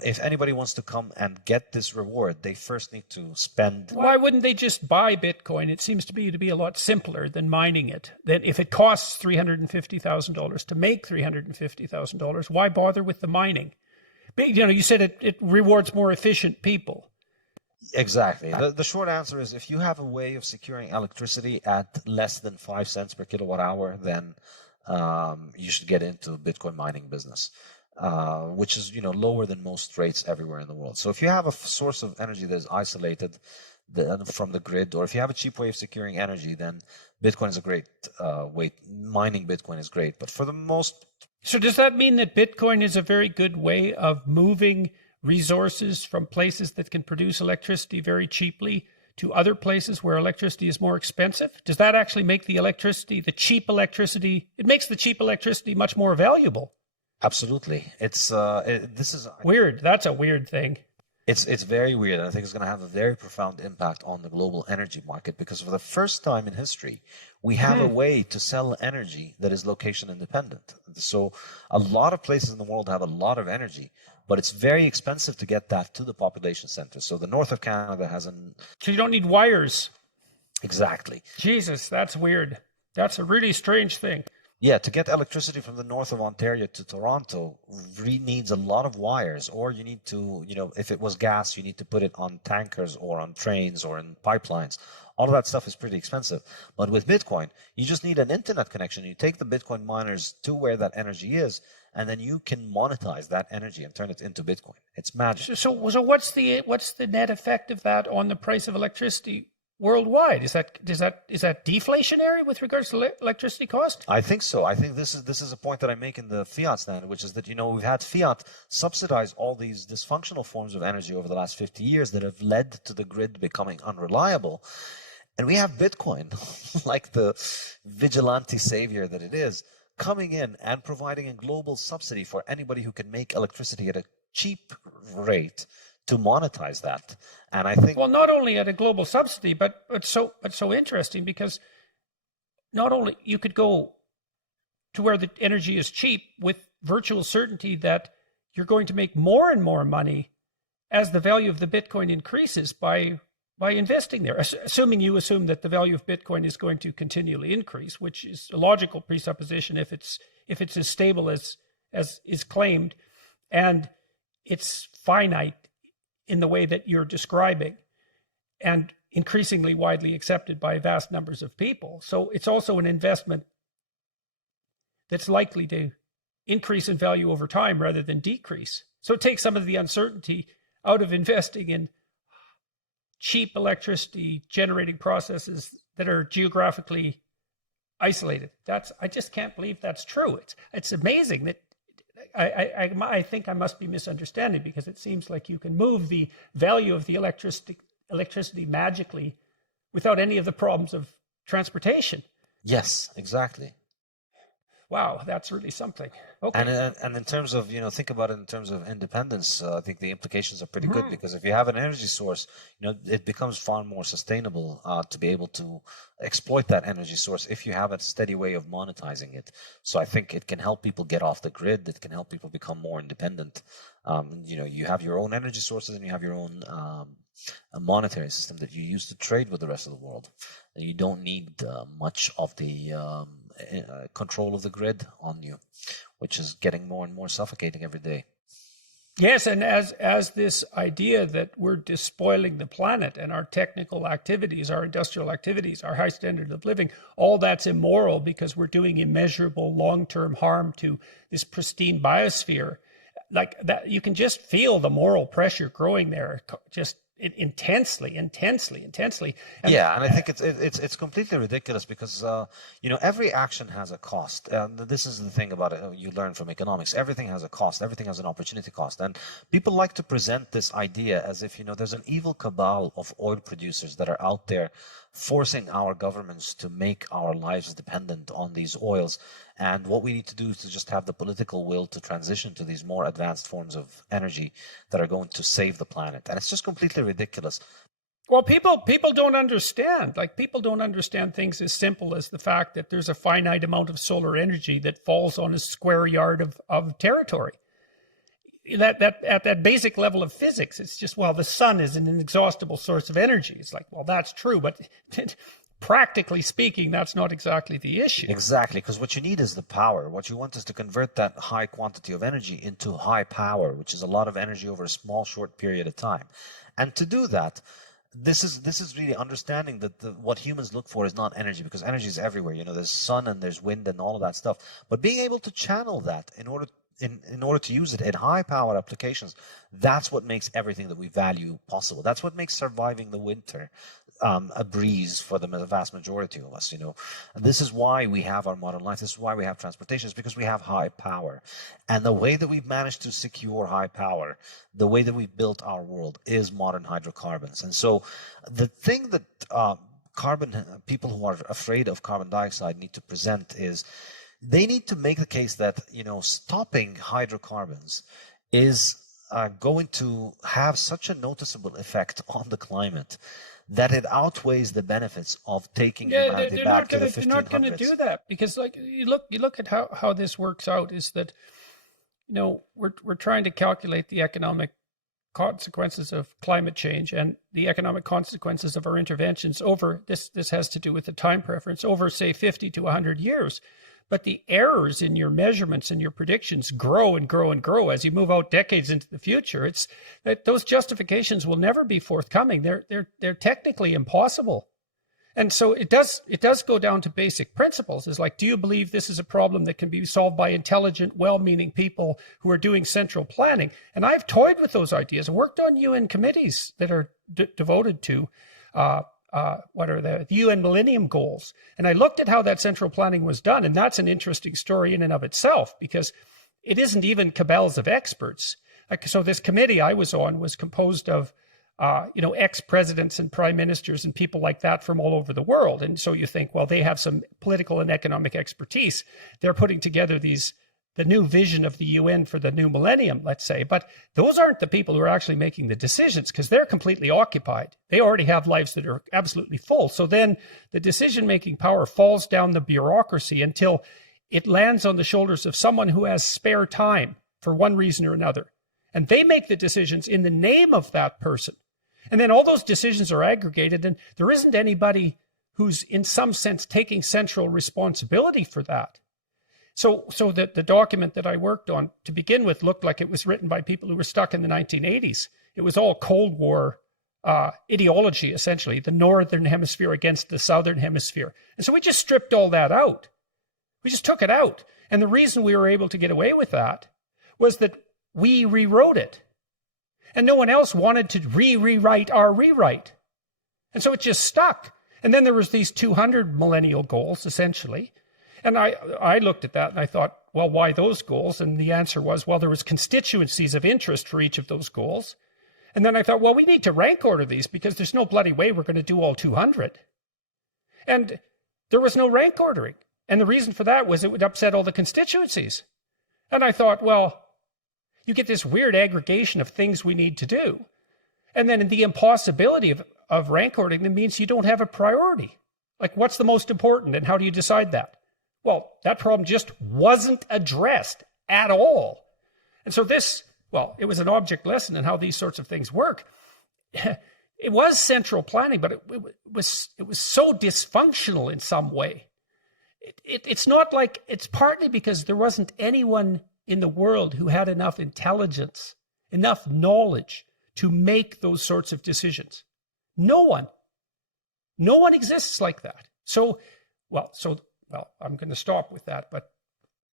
If anybody wants to come and get this reward, they first need to spend. Why wouldn't they just buy Bitcoin? It seems to be a lot simpler than mining it. Then if it costs $350,000 to make $350,000, why bother with the mining? You said it rewards more efficient people. Exactly. The short answer is if you have a way of securing electricity at less than 5 cents per kilowatt hour, then you should get into Bitcoin mining business. which is lower than most rates everywhere in the world. So if you have a source of energy that is isolated from the grid, or if you have a cheap way of securing energy, then Bitcoin is a great way. Mining Bitcoin is great, but for the most. So does that mean that Bitcoin is a very good way of moving resources from places that can produce electricity very cheaply to other places where electricity is more expensive? Does that actually make the cheap electricity, it makes the cheap electricity much more valuable? Absolutely. This is weird. That's a weird thing. It's very weird, and I think it's going to have a very profound impact on the global energy market, because for the first time in history, we have a way to sell energy that is location independent. So a lot of places in the world have a lot of energy, but it's very expensive to get that to the population centers. So the north of Canada has So you don't need wires. Exactly. Jesus, that's weird. That's a really strange thing. Yeah, to get electricity from the north of Ontario to Toronto needs a lot of wires, or you need to, if it was gas, you need to put it on tankers or on trains or in pipelines. All of that stuff is pretty expensive. But with Bitcoin, you just need an internet connection. You take the Bitcoin miners to where that energy is, and then you can monetize that energy and turn it into Bitcoin. It's magic. So what's the net effect of that on the price of electricity worldwide? Is that deflationary with regards to electricity cost? I think so. I think this is a point that I make in the Fiat Standard, which is that we've had Fiat subsidize all these dysfunctional forms of energy over the last 50 years that have led to the grid becoming unreliable. And we have Bitcoin, like the vigilante savior that it is, coming in and providing a global subsidy for anybody who can make electricity at a cheap rate to monetize that. And I think, well, not only at a global subsidy, but so interesting, because not only you could go to where the energy is cheap with virtual certainty that you're going to make more and more money as the value of the Bitcoin increases by investing there, assuming that the value of Bitcoin is going to continually increase, which is a logical presupposition if it's as stable as is claimed, and it's finite in the way that you're describing, and increasingly widely accepted by vast numbers of people. So it's also an investment that's likely to increase in value over time rather than decrease. So it takes some of the uncertainty out of investing in cheap electricity generating processes that are geographically isolated. I just can't believe that's true. It's amazing that I think I must be misunderstanding, because it seems like you can move the value of the electricity magically without any of the problems of transportation. Yes, exactly. Wow, that's really something. Okay. And in terms of, think about it in terms of independence, I think the implications are pretty good, because if you have an energy source, it becomes far more sustainable to be able to exploit that energy source if you have a steady way of monetizing it. So I think it can help people get off the grid. It can help people become more independent. You have your own energy sources, and you have your own a monetary system that you use to trade with the rest of the world. And you don't need much of the control of the grid on you, which is getting more and more suffocating every day. Yes, and as this idea that we're despoiling the planet, and our technical activities, our industrial activities, our high standard of living, all that's immoral because we're doing immeasurable long-term harm to this pristine biosphere, like that, you can just feel the moral pressure growing there, just intensely. And yeah, and I think it's completely ridiculous, because every action has a cost. This is the thing about it. You learn from economics. Everything has a cost. Everything has an opportunity cost. And people like to present this idea as if there's an evil cabal of oil producers that are out there forcing our governments to make our lives dependent on these oils. And what we need to do is to just have the political will to transition to these more advanced forms of energy that are going to save the planet. And it's just completely ridiculous. Well, people don't understand. Like, people don't understand things as simple as the fact that there's a finite amount of solar energy that falls on a square yard of territory. That at that basic level of physics, it's just, well, the sun is an inexhaustible source of energy. It's like, well, that's true, but practically speaking, that's not exactly the issue. Exactly, because what you need is the power. What you want is to convert that high quantity of energy into high power, which is a lot of energy over a small, short period of time. And to do that, this is really understanding that what humans look for is not energy, because energy is everywhere. There's sun and there's wind and all of that stuff. But being able to channel that in order in order to use it in high power applications, that's what makes everything that we value possible. That's what makes surviving the winter a breeze for the vast majority of us. And this is why we have our modern life. This is why we have transportation. It's because we have high power. And the way that we've managed to secure high power, the way that we've built our world, is modern hydrocarbons. And so the thing that people who are afraid of carbon dioxide need to present is they need to make the case that stopping hydrocarbons is going to have such a noticeable effect on the climate that it outweighs the benefits of taking humanity back to the 1500s. They're not going to do that, because you look at how this works out is that we're trying to calculate the economic consequences of climate change and the economic consequences of our interventions over this has to do with the time preference over, say, 50 to 100 years. But the errors in your measurements and your predictions grow and grow and grow as you move out decades into the future. It's that those justifications will never be forthcoming. They're technically impossible. And so it does go down to basic principles. It's like, do you believe this is a problem that can be solved by intelligent, well-meaning people who are doing central planning? And I've toyed with those ideas and worked on UN committees that are devoted to what are the UN Millennium Goals. And I looked at how that central planning was done, and that's an interesting story in and of itself, because it isn't even cabals of experts. So this committee I was on was composed of ex-presidents and prime ministers and people like that from all over the world. And so you think, well, they have some political and economic expertise. They're putting together the new vision of the UN for the new millennium, let's say. But those aren't the people who are actually making the decisions, because they're completely occupied. They already have lives that are absolutely full. So then the decision-making power falls down the bureaucracy until it lands on the shoulders of someone who has spare time for one reason or another. And they make the decisions in the name of that person. And then all those decisions are aggregated, and there isn't anybody who's in some sense taking central responsibility for that. So the document that I worked on to begin with looked like it was written by people who were stuck in the 1980s. It was all Cold War ideology, essentially, the Northern Hemisphere against the Southern Hemisphere. And so we just stripped all that out. We just took it out. And the reason we were able to get away with that was that we rewrote it. And no one else wanted to rewrite our rewrite. And so it just stuck. And then there was these 200 millennial goals, essentially. And I looked at that and I thought, well, why those goals? And the answer was, well, there was constituencies of interest for each of those goals. And then I thought, well, we need to rank order these, because there's no bloody way we're going to do all 200. And there was no rank ordering. And the reason for that was it would upset all the constituencies. And I thought, well, you get this weird aggregation of things we need to do. And then the impossibility of rank ordering, that means you don't have a priority. Like, what's the most important and how do you decide that? Well, that problem just wasn't addressed at all. And so it was an object lesson in how these sorts of things work. It was central planning, but it was so dysfunctional in some way. It's not like, it's partly because there wasn't anyone in the world who had enough intelligence, enough knowledge to make those sorts of decisions. No one exists like that. So I'm going to stop with that, but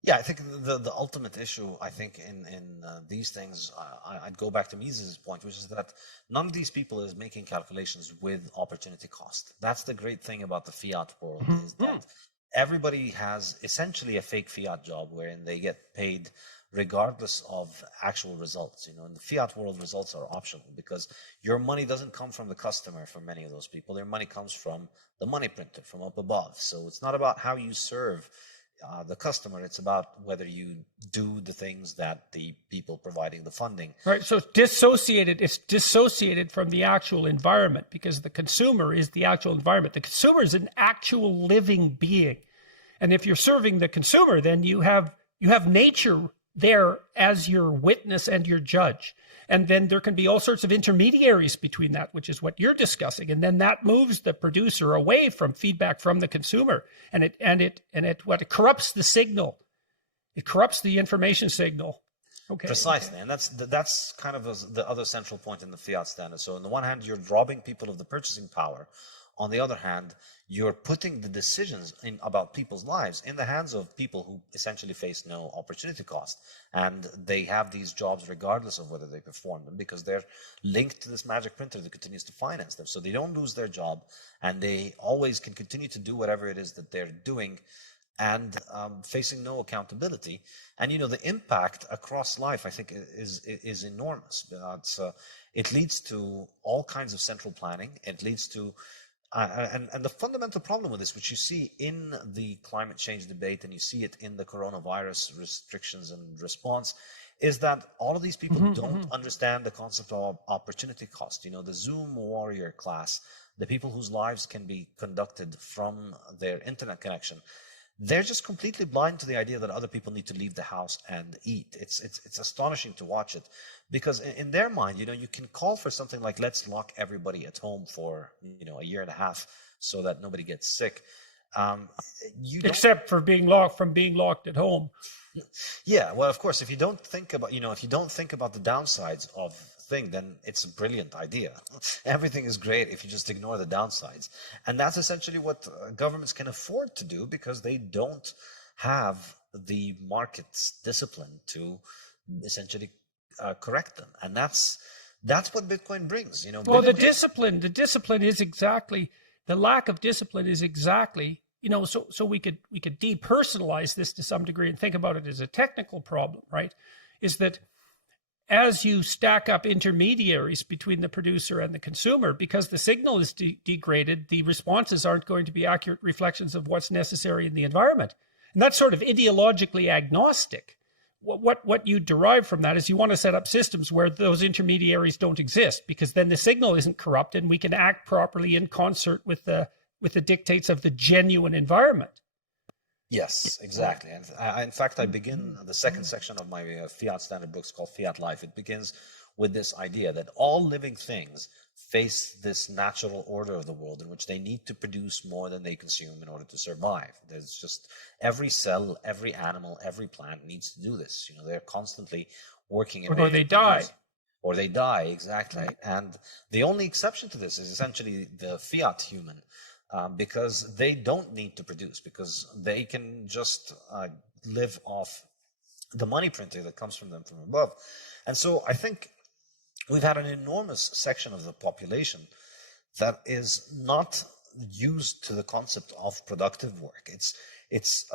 yeah, I think the ultimate issue, I think, in these things, I'd go back to Mises' point, which is that none of these people is making calculations with opportunity cost. That's the great thing about the fiat world, is that everybody has essentially a fake fiat job wherein they get paid regardless of actual results. In the fiat world, results are optional, because your money doesn't come from the customer for many of those people. Their money comes from the money printer, from up above. So it's not about how you serve the customer. It's about whether you do the things that the people providing the funding. Right. So it's dissociated from the actual environment, because the consumer is the actual environment. The consumer is an actual living being. And if you're serving the consumer, then you have nature there as your witness and your judge. And then there can be all sorts of intermediaries between that, which is what you're discussing. And then that moves the producer away from feedback from the consumer. And it corrupts the signal. It corrupts the information signal. Okay. Precisely. And that's kind of the other central point in the Fiat Standard. So on the one hand, you're robbing people of the purchasing power On the other hand, you're putting the decisions about people's lives in the hands of people who essentially face no opportunity cost. And they have these jobs regardless of whether they perform them, because they're linked to this magic printer that continues to finance them. So they don't lose their job, and they always can continue to do whatever it is that they're doing, and facing no accountability. And the impact across life, I think, is enormous. It leads to all kinds of central planning. It leads to and the fundamental problem with this, which you see in the climate change debate and you see it in the coronavirus restrictions and response, is that all of these people don't understand the concept of opportunity cost. The Zoom warrior class, the people whose lives can be conducted from their internet connection, they're just completely blind to the idea that other people need to leave the house and eat. It's astonishing to watch it, because in their mind, you can call for something like, let's lock everybody at home for a year and a half so that nobody gets sick. Except for being locked at home. Yeah, well, of course, if you don't think about the downsides of thing, then it's a brilliant idea. Everything is great if you just ignore the downsides. And that's essentially what governments can afford to do, because they don't have the market's discipline to essentially correct them. And that's what Bitcoin brings. Well, the discipline is exactly, the lack of discipline is exactly, so we could depersonalize this to some degree and think about it as a technical problem, right? Is that as you stack up intermediaries between the producer and the consumer, because the signal is degraded, the responses aren't going to be accurate reflections of what's necessary in the environment. And that's sort of ideologically agnostic. What you derive from that is you want to set up systems where those intermediaries don't exist, because then the signal isn't corrupted and we can act properly in concert with the dictates of the genuine environment. Yes, exactly. And in fact, I begin the second section of my Fiat Standard books called Fiat Life. It begins with this idea that all living things face this natural order of the world in which they need to produce more than they consume in order to survive. There's just every cell, every animal, every plant needs to do this. They're constantly working. Or they die. Or they die, exactly. And the only exception to this is essentially the fiat human. Because they don't need to produce, because they can just live off the money printing that comes from them from above. And so I think we've had an enormous section of the population that is not used to the concept of productive work. It's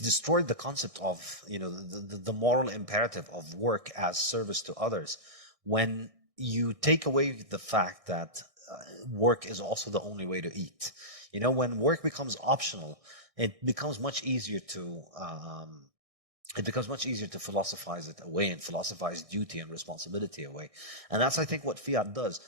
destroyed the concept of the moral imperative of work as service to others, when you take away the fact that work is also the only way to eat. When work becomes optional, it becomes much easier to philosophize it away and philosophize duty and responsibility away. And that's, I think, what fiat does.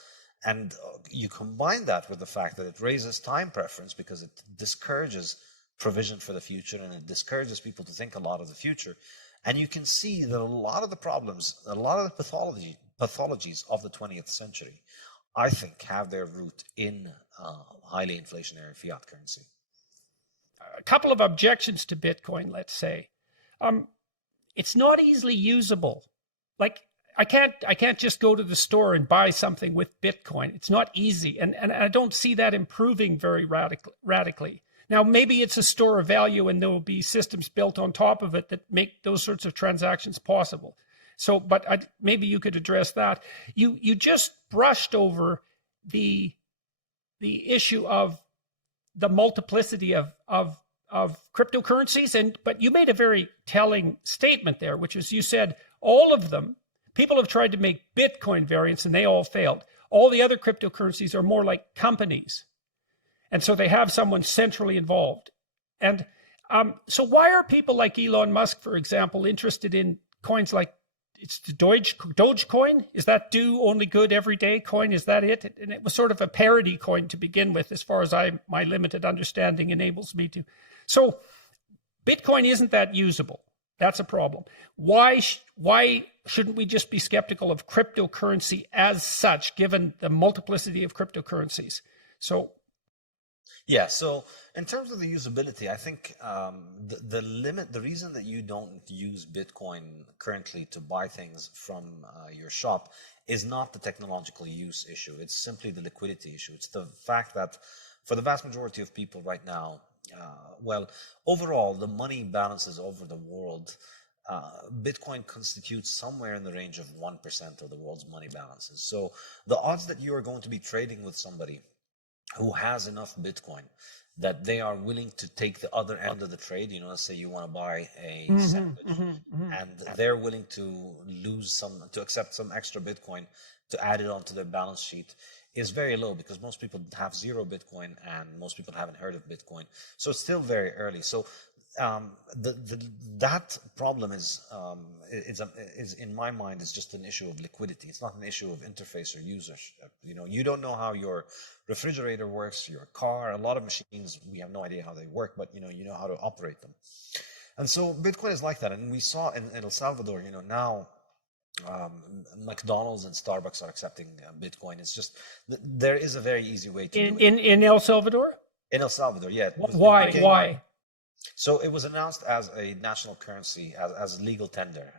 And you combine that with the fact that it raises time preference, because it discourages provision for the future, and it discourages people to think a lot of the future. And you can see that a lot of the problems, a lot of the pathologies of the 20th century, I think, have their root in highly inflationary fiat currency. A couple of objections to Bitcoin, let's say. It's not easily usable. Like, I can't just go to the store and buy something with Bitcoin. It's not easy. And I don't see that improving very radically. Now, maybe it's a store of value and there will be systems built on top of it that make those sorts of transactions possible. So, but maybe you could address that. You just brushed over the issue of the multiplicity of cryptocurrencies, but you made a very telling statement there, which is, you said all of them, people have tried to make Bitcoin variants and they all failed. All the other cryptocurrencies are more like companies, and so they have someone centrally involved. And so why are people like Elon Musk, for example, interested in coins like, it's the Dogecoin? Is that do only good everyday coin? Is that it? And it was sort of a parody coin to begin with, as far as my limited understanding enables me to. So Bitcoin isn't that usable. That's a problem. Why shouldn't we just be skeptical of cryptocurrency as such, given the multiplicity of cryptocurrencies? So in terms of the usability, I think the reason that you don't use Bitcoin currently to buy things from your shop is not the technological use issue. It's simply the liquidity issue. It's the fact that for the vast majority of people right now, overall, the money balances over the world, Bitcoin constitutes somewhere in the range of 1% of the world's money balances. So the odds that you are going to be trading with somebody who has enough Bitcoin that they are willing to take the other end of the trade, let's say you want to buy a sandwich, and they're willing to accept some extra Bitcoin to add it onto their balance sheet, is very low, because most people have zero Bitcoin and most people haven't heard of Bitcoin. So it's still very early. So that problem is in my mind is just an issue of liquidity. It's not an issue of interface or usership. You don't know how your refrigerator works, your car, a lot of machines, we have no idea how they work, but you know how to operate them. And so Bitcoin is like that. And we saw in El Salvador, now McDonald's and Starbucks are accepting Bitcoin. It's just, there is a very easy way to do it. In El Salvador? In El Salvador, yeah. Why? So it was announced as a national currency, as legal tender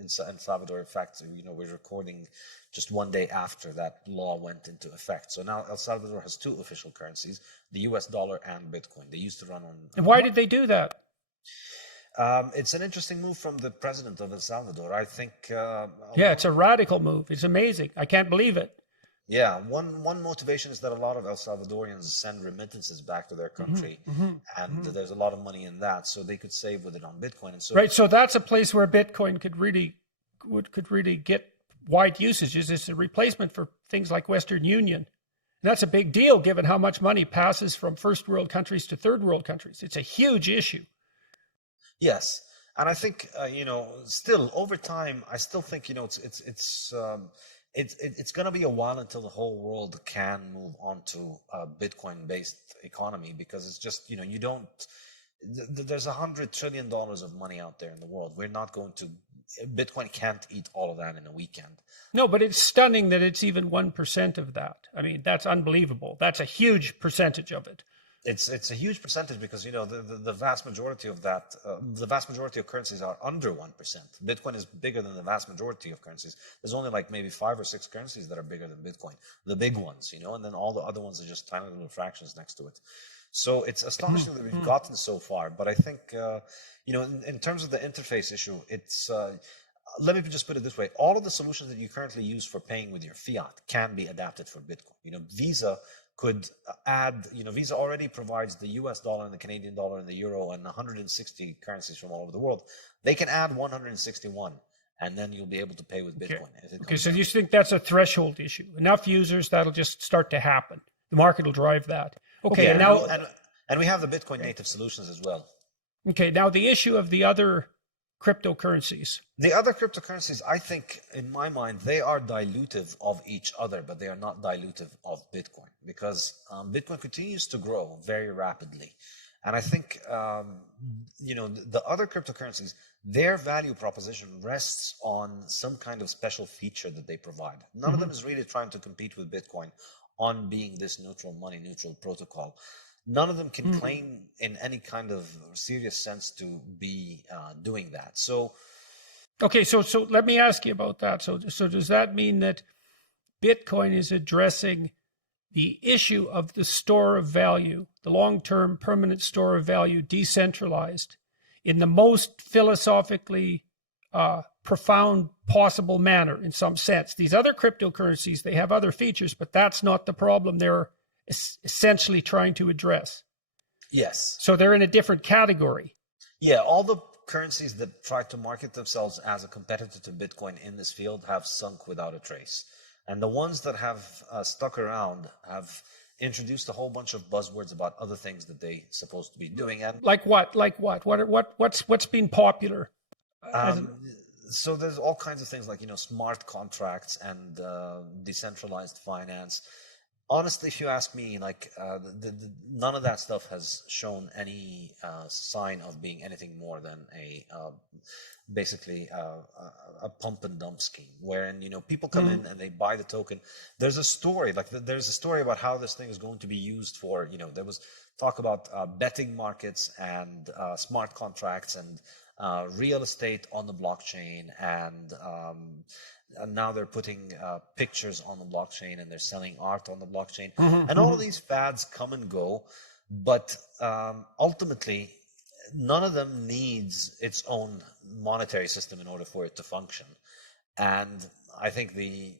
in Salvador. In fact, we're recording just one day after that law went into effect. So now El Salvador has two official currencies, the US dollar and Bitcoin. They used to run on... And why did they do that? It's an interesting move from the president of El Salvador. I think... it's a radical move. It's amazing. I can't believe it. Yeah, one motivation is that a lot of El Salvadorians send remittances back to their country, and there's a lot of money in that, so they could save with it on Bitcoin. And so, right, so that's a place where Bitcoin could really get wide usages. It's a replacement for things like Western Union. And that's a big deal, given how much money passes from first world countries to third world countries. It's a huge issue. Yes, and I think still over time, I still think it's going to be a while until the whole world can move on to a Bitcoin-based economy, because it's just, there's $100 trillion of money out there in the world. Bitcoin can't eat all of that in a weekend. No, but it's stunning that it's even 1% of that. I mean, that's unbelievable. That's a huge percentage of it. It's a huge percentage, because the vast majority of that, the vast majority of currencies are under 1%. Bitcoin is bigger than the vast majority of currencies. There's only like maybe 5 or 6 currencies that are bigger than Bitcoin, the big ones, and then all the other ones are just tiny little fractions next to it. So it's astonishing that we've gotten so far. But I think in terms of the interface issue, it's let me just put it this way: all of the solutions that you currently use for paying with your fiat can be adapted for Bitcoin. Visa could add, Visa already provides the US dollar and the Canadian dollar and the euro and 160 currencies from all over the world. They can add 161, and then you'll be able to pay with Bitcoin. Okay, so you think that's a threshold issue? Enough users, that'll just start to happen. The market will drive that. Okay, and now... And we have the Bitcoin native solutions as well. Okay, now the issue of the other cryptocurrencies. The other cryptocurrencies, I think, in my mind, they are dilutive of each other, but they are not dilutive of Bitcoin, because Bitcoin continues to grow very rapidly. And I think, the other cryptocurrencies, their value proposition rests on some kind of special feature that they provide. None of them is really trying to compete with Bitcoin on being this neutral money, neutral protocol. None of them can claim in any kind of serious sense to be doing that. So, okay, so let me ask you about that. So does that mean that Bitcoin is addressing the issue of the store of value, the long-term permanent store of value, decentralized, in the most philosophically profound possible manner, in some sense? These other cryptocurrencies, they have other features, but that's not the problem they're essentially trying to address. Yes. So they're in a different category. Yeah, all the currencies that try to market themselves as a competitor to Bitcoin in this field have sunk without a trace. And the ones that have stuck around have introduced a whole bunch of buzzwords about other things that they're supposed to be doing. And like what? What's been popular? So there's all kinds of things like, smart contracts and decentralized finance. Honestly, if you ask me, none of that stuff has shown any sign of being anything more than basically a pump and dump scheme, wherein people come in and they buy the token. There's a story, there's a story about how this thing is going to be used for. There was talk about betting markets and smart contracts and real estate on the blockchain and And now they're putting pictures on the blockchain, and they're selling art on the blockchain. And all of these fads come and go, but ultimately, none of them needs its own monetary system in order for it to function. And I think the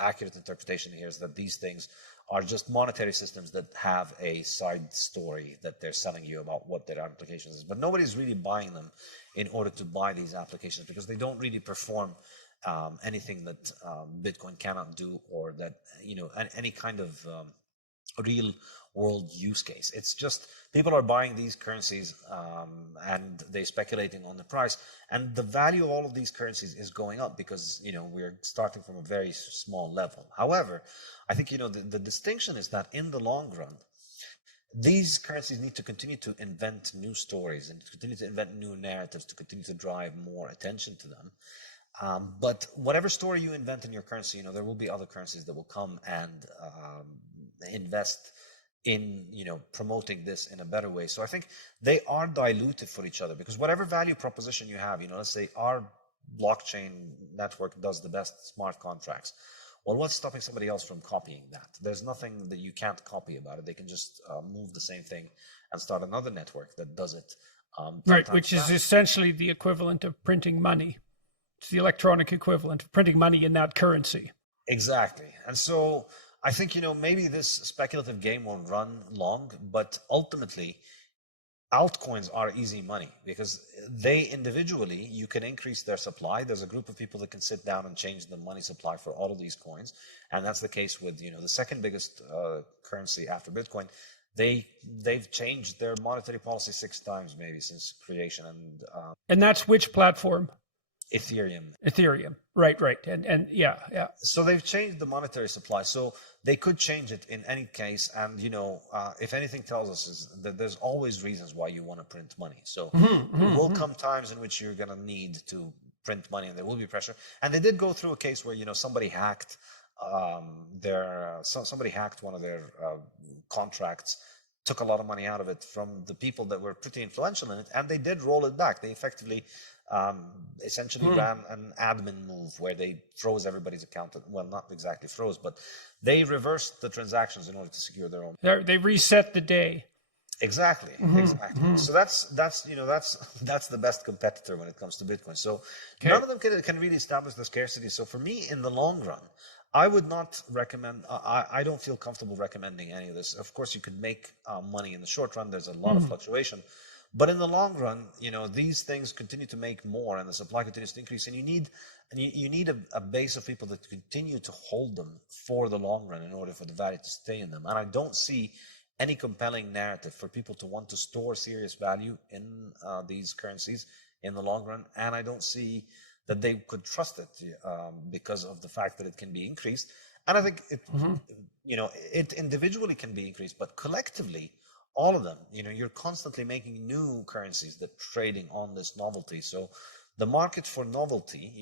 accurate interpretation here is that these things are just monetary systems that have a side story that they're selling you about what their applications is. But nobody's really buying them in order to buy these applications, because they don't really perform anything that Bitcoin cannot do, or that, any kind of real world use case. It's just people are buying these currencies and they're speculating on the price, and the value of all of these currencies is going up because we're starting from a very small level. However, I think the distinction is that in the long run, these currencies need to continue to invent new stories and continue to invent new narratives to continue to drive more attention to them. But whatever story you invent in your currency, there will be other currencies that will come and invest in promoting this in a better way. So I think they are dilutive for each other, because whatever value proposition you have, let's say our blockchain network does the best smart contracts. Well, what's stopping somebody else from copying that? There's nothing that you can't copy about it. They can just move the same thing and start another network that does it. Right, which is essentially the equivalent of printing money. It's the electronic equivalent of printing money in that currency. Exactly. And so I think, maybe this speculative game won't run long, but ultimately altcoins are easy money, because they individually, you can increase their supply. There's a group of people that can sit down and change the money supply for all of these coins. And that's the case with, the second biggest currency after Bitcoin. They've changed their monetary policy 6 times maybe since creation. And that's which platform? Ethereum. Right. And yeah. So they've changed the monetary supply. So they could change it in any case. And, if anything tells us is that there's always reasons why you want to print money. So there will come times in which you're going to need to print money, and there will be pressure. And they did go through a case where, somebody hacked somebody hacked one of their contracts, took a lot of money out of it from the people that were pretty influential in it, and they did roll it back. They effectively essentially ran an admin move where they froze everybody's account. Well, not exactly froze, but they reversed the transactions in order to secure their own. They reset the day. Exactly. So that's the best competitor when it comes to Bitcoin. So none of them can really establish the scarcity. So for me, in the long run, I would not recommend. I don't feel comfortable recommending any of this. Of course, you could make money in the short run. There's a lot of fluctuation. But in the long run, these things continue to make more, and the supply continues to increase. And you need a base of people that continue to hold them for the long run in order for the value to stay in them. And I don't see any compelling narrative for people to want to store serious value in these currencies in the long run. And I don't see that they could trust it because of the fact that it can be increased. And I think it individually can be increased, but collectively, all of them, you're constantly making new currencies that trading on this novelty. So the market for novelty,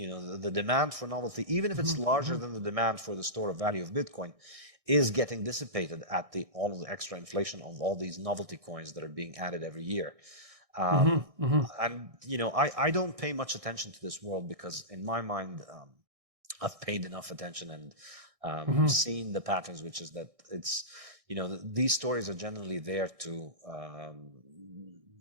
the demand for novelty, even if it's larger than the demand for the store of value of Bitcoin, is getting dissipated at all of the extra inflation of all these novelty coins that are being added every year. And, I don't pay much attention to this world because in my mind, I've paid enough attention and seen the patterns, which is that it's, these stories are generally there to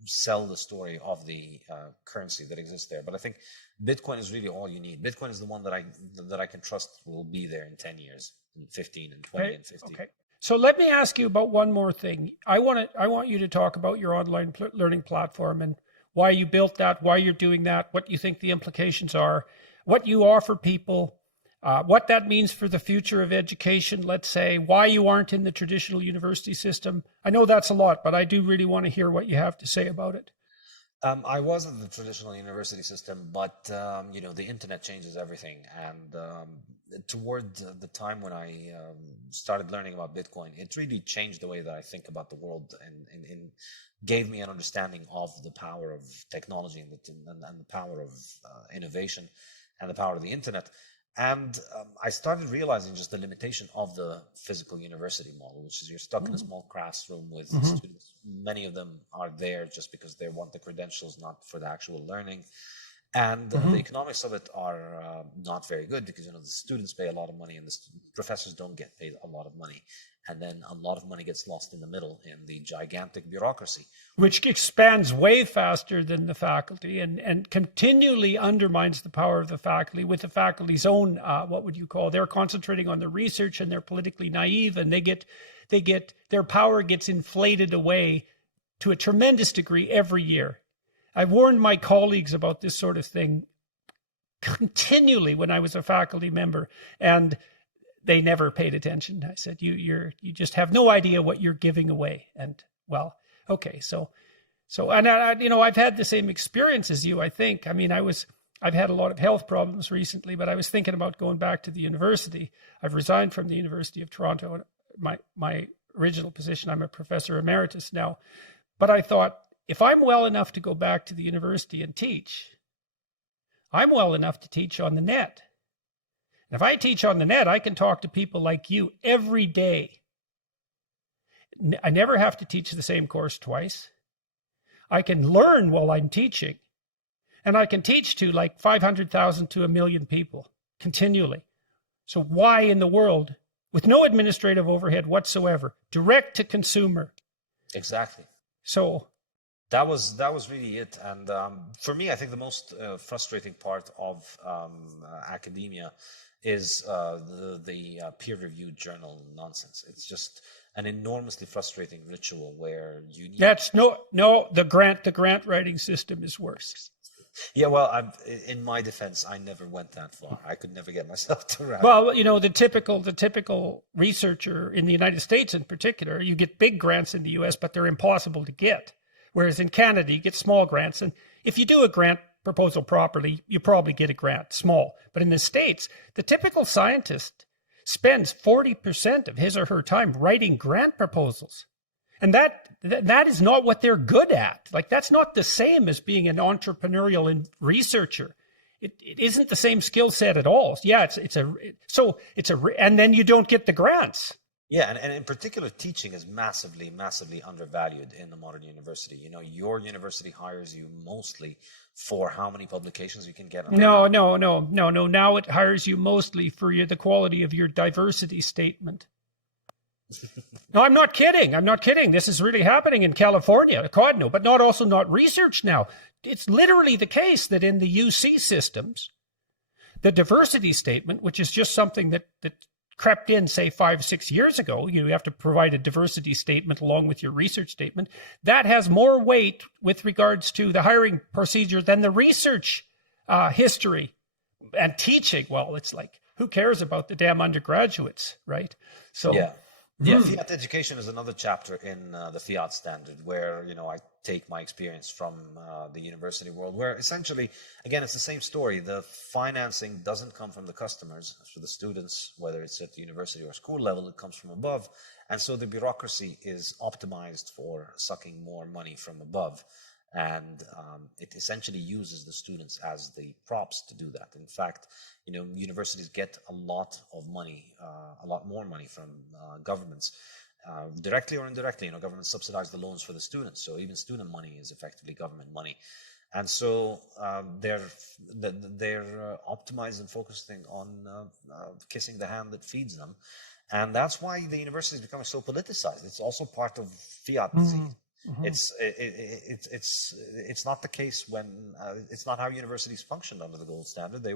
sell the story of the currency that exists there. But I think Bitcoin is really all you need. Bitcoin is the one that I can trust will be there in 10 years, in 15, and 20, and 50. Okay. So let me ask you about one more thing. I want you to talk about your online learning platform and why you built that, why you're doing that, what you think the implications are, what you offer people, what that means for the future of education, let's say, why you aren't in the traditional university system. I know that's a lot, but I do really want to hear what you have to say about it. I was in the traditional university system, but, the internet changes everything. And toward the time when I started learning about Bitcoin, it really changed the way that I think about the world and gave me an understanding of the power of technology and the power of innovation and the power of the internet. And I started realizing just the limitation of the physical university model, which is you're stuck in a small classroom with students. Many of them are there just because they want the credentials, not for the actual learning. And the economics of it are not very good because, the students pay a lot of money and the professors don't get paid a lot of money. And then a lot of money gets lost in the middle in the gigantic bureaucracy. Which expands way faster than the faculty and continually undermines the power of the faculty with the faculty's own, they're concentrating on the research and they're politically naive and their power gets inflated away to a tremendous degree every year. I've warned my colleagues about this sort of thing continually when I was a faculty member, and they never paid attention. I said, you just have no idea what you're giving away. And well, okay. So, and I've had the same experience as you, I think. I mean, I've had a lot of health problems recently, but I was thinking about going back to the university. I've resigned from the University of Toronto. My original position, I'm a professor emeritus now, but I thought, if I'm well enough to go back to the university and teach, I'm well enough to teach on the net. And if I teach on the net, I can talk to people like you every day. I never have to teach the same course twice. I can learn while I'm teaching. And I can teach to like 500,000 to 1 million people continually. So why in the world, with no administrative overhead whatsoever, direct to consumer? Exactly. So that was really it. And for me, I think the most frustrating part of academia is the peer-reviewed journal nonsense. It's just an enormously frustrating ritual where you need... the grant writing system is worse. Yeah, well, in my defense, I never went that far. I could never get myself to write. Well, the typical researcher in the United States in particular, you get big grants in the US, but they're impossible to get. Whereas in Canada, you get small grants. And if you do a grant proposal properly, you probably get a grant, small. But in the States, the typical scientist spends 40% of his or her time writing grant proposals. And that is not what they're good at. Like, that's not the same as being an entrepreneurial researcher. It isn't the same skill set at all. Yeah, and then you don't get the grants. Yeah, and in particular, teaching is massively, massively undervalued in the modern university. Your university hires you mostly for how many publications you can get. No. Now it hires you mostly for the quality of your diversity statement. No, I'm not kidding. This is really happening in California. God, no, but not research now. It's literally the case that in the UC systems, the diversity statement, which is just something that crept in, say, 5-6 years ago, you have to provide a diversity statement along with your research statement, that has more weight with regards to the hiring procedure than the research history and teaching. Well, it's like, who cares about the damn undergraduates, right? So yeah. Yeah, Fiat education is another chapter in the Fiat Standard where, I take my experience from the university world where essentially, again, it's the same story. The financing doesn't come from the customers. For the students, whether it's at the university or school level, it comes from above. And so the bureaucracy is optimized for sucking more money from above. And it essentially uses the students as the props to do that. In fact, universities get a lot of money, a lot more money from governments, directly or indirectly. Governments subsidize the loans for the students, so even student money is effectively government money. And so they're optimized and focusing on kissing the hand that feeds them, and that's why the university is becoming so politicized. It's also part of Fiat disease. Mm-hmm. It's not the case when it's not how universities functioned under the gold standard. They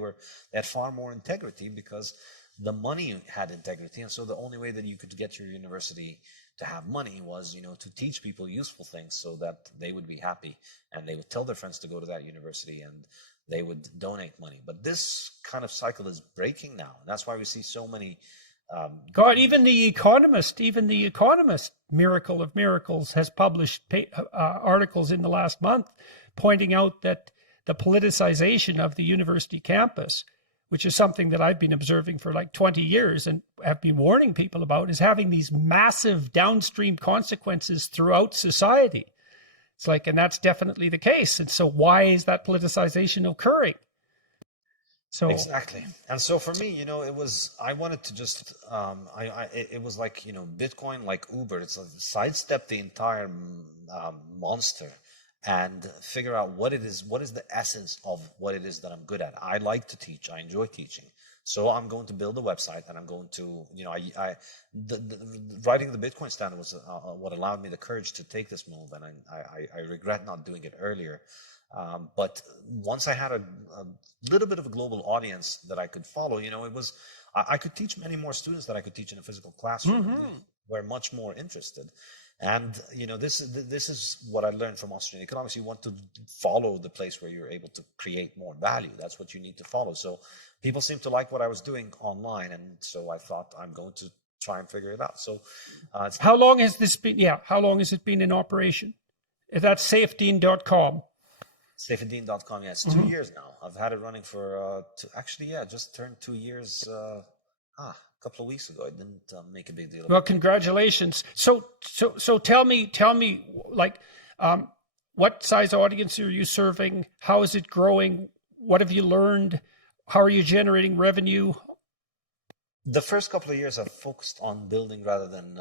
had far more integrity because the money had integrity, and so the only way that you could get your university to have money was to teach people useful things so that they would be happy and they would tell their friends to go to that university and they would donate money. But this kind of cycle is breaking now, and that's why we see so many. God, even the Economist, miracle of miracles, has published articles in the last month pointing out that the politicization of the university campus, which is something that I've been observing for like 20 years and have been warning people about, is having these massive downstream consequences throughout society. It's like, and that's definitely the case. And so why is that politicization occurring? So exactly. And so for me, I wanted to just, it was like, Bitcoin, like Uber, it's sidestep the entire monster and figure out what is the essence of what it is that I'm good at. I like to teach. I enjoy teaching. So I'm going to build a website, and I'm going to, writing the Bitcoin Standard was what allowed me the courage to take this move, and I regret not doing it earlier. But once I had a little bit of a global audience that I could follow, I could teach many more students that I could teach in a physical classroom. Mm-hmm. Were much more interested. And, this is what I learned from Austrian economics. You want to follow the place where you're able to create more value. That's what you need to follow. So people seem to like what I was doing online. And so I thought I'm going to try and figure it out. So how long has this been? Yeah. How long has it been in operation? That's Saifedean.com. Saifedean.com. Yeah, it's 2 years now. I've had it running for, just turned 2 years. A couple of weeks ago. I didn't make a big deal. Well, congratulations. So tell me, like, what size audience are you serving? How is it growing? What have you learned? How are you generating revenue? The first couple of years I've focused on building rather than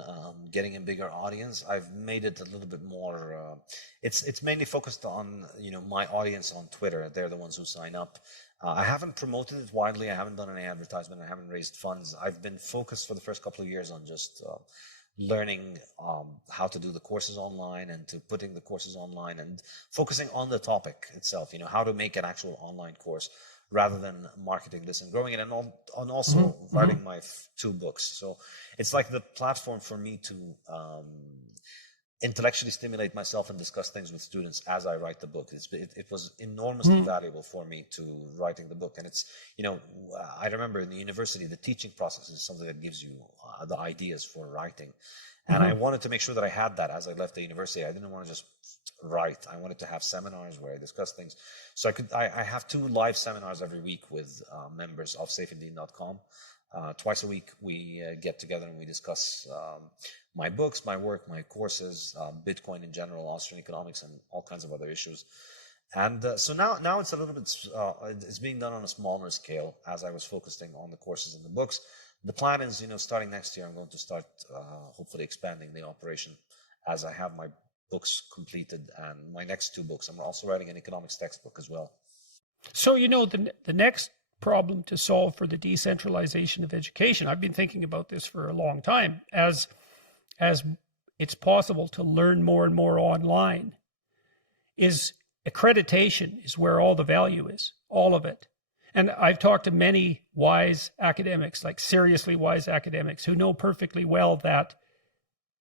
getting a bigger audience. I've made it a little bit more, it's mainly focused on, my audience on Twitter. They're the ones who sign up. I haven't promoted it widely. I haven't done any advertisement. I haven't raised funds. I've been focused for the first couple of years on just learning how to do the courses online and to putting the courses online and focusing on the topic itself, how to make an actual online course rather than marketing this and growing it, and also writing my 2 books. So it's like the platform for me to intellectually stimulate myself and discuss things with students as I write the book. It was enormously valuable for me to writing the book. And it's, I remember in the university, the teaching process is something that gives you the ideas for writing. And I wanted to make sure that I had that as I left the university. I didn't want to just write. I wanted to have seminars where I discuss things. So I have 2 live seminars every week with members of Saifedean.com. Twice a week, we get together and we discuss my books, my work, my courses, Bitcoin in general, Austrian economics, and all kinds of other issues. And so now it's a little bit, it's being done on a smaller scale as I was focusing on the courses and the books. The plan is, starting next year, I'm going to start hopefully expanding the operation as I have my books completed and my next 2 books. I'm also writing an economics textbook as well. So, the next problem to solve for the decentralization of education, I've been thinking about this for a long time, as it's possible to learn more and more online, is accreditation is where all the value is, all of it. And I've talked to many wise academics, like seriously wise academics, who know perfectly well that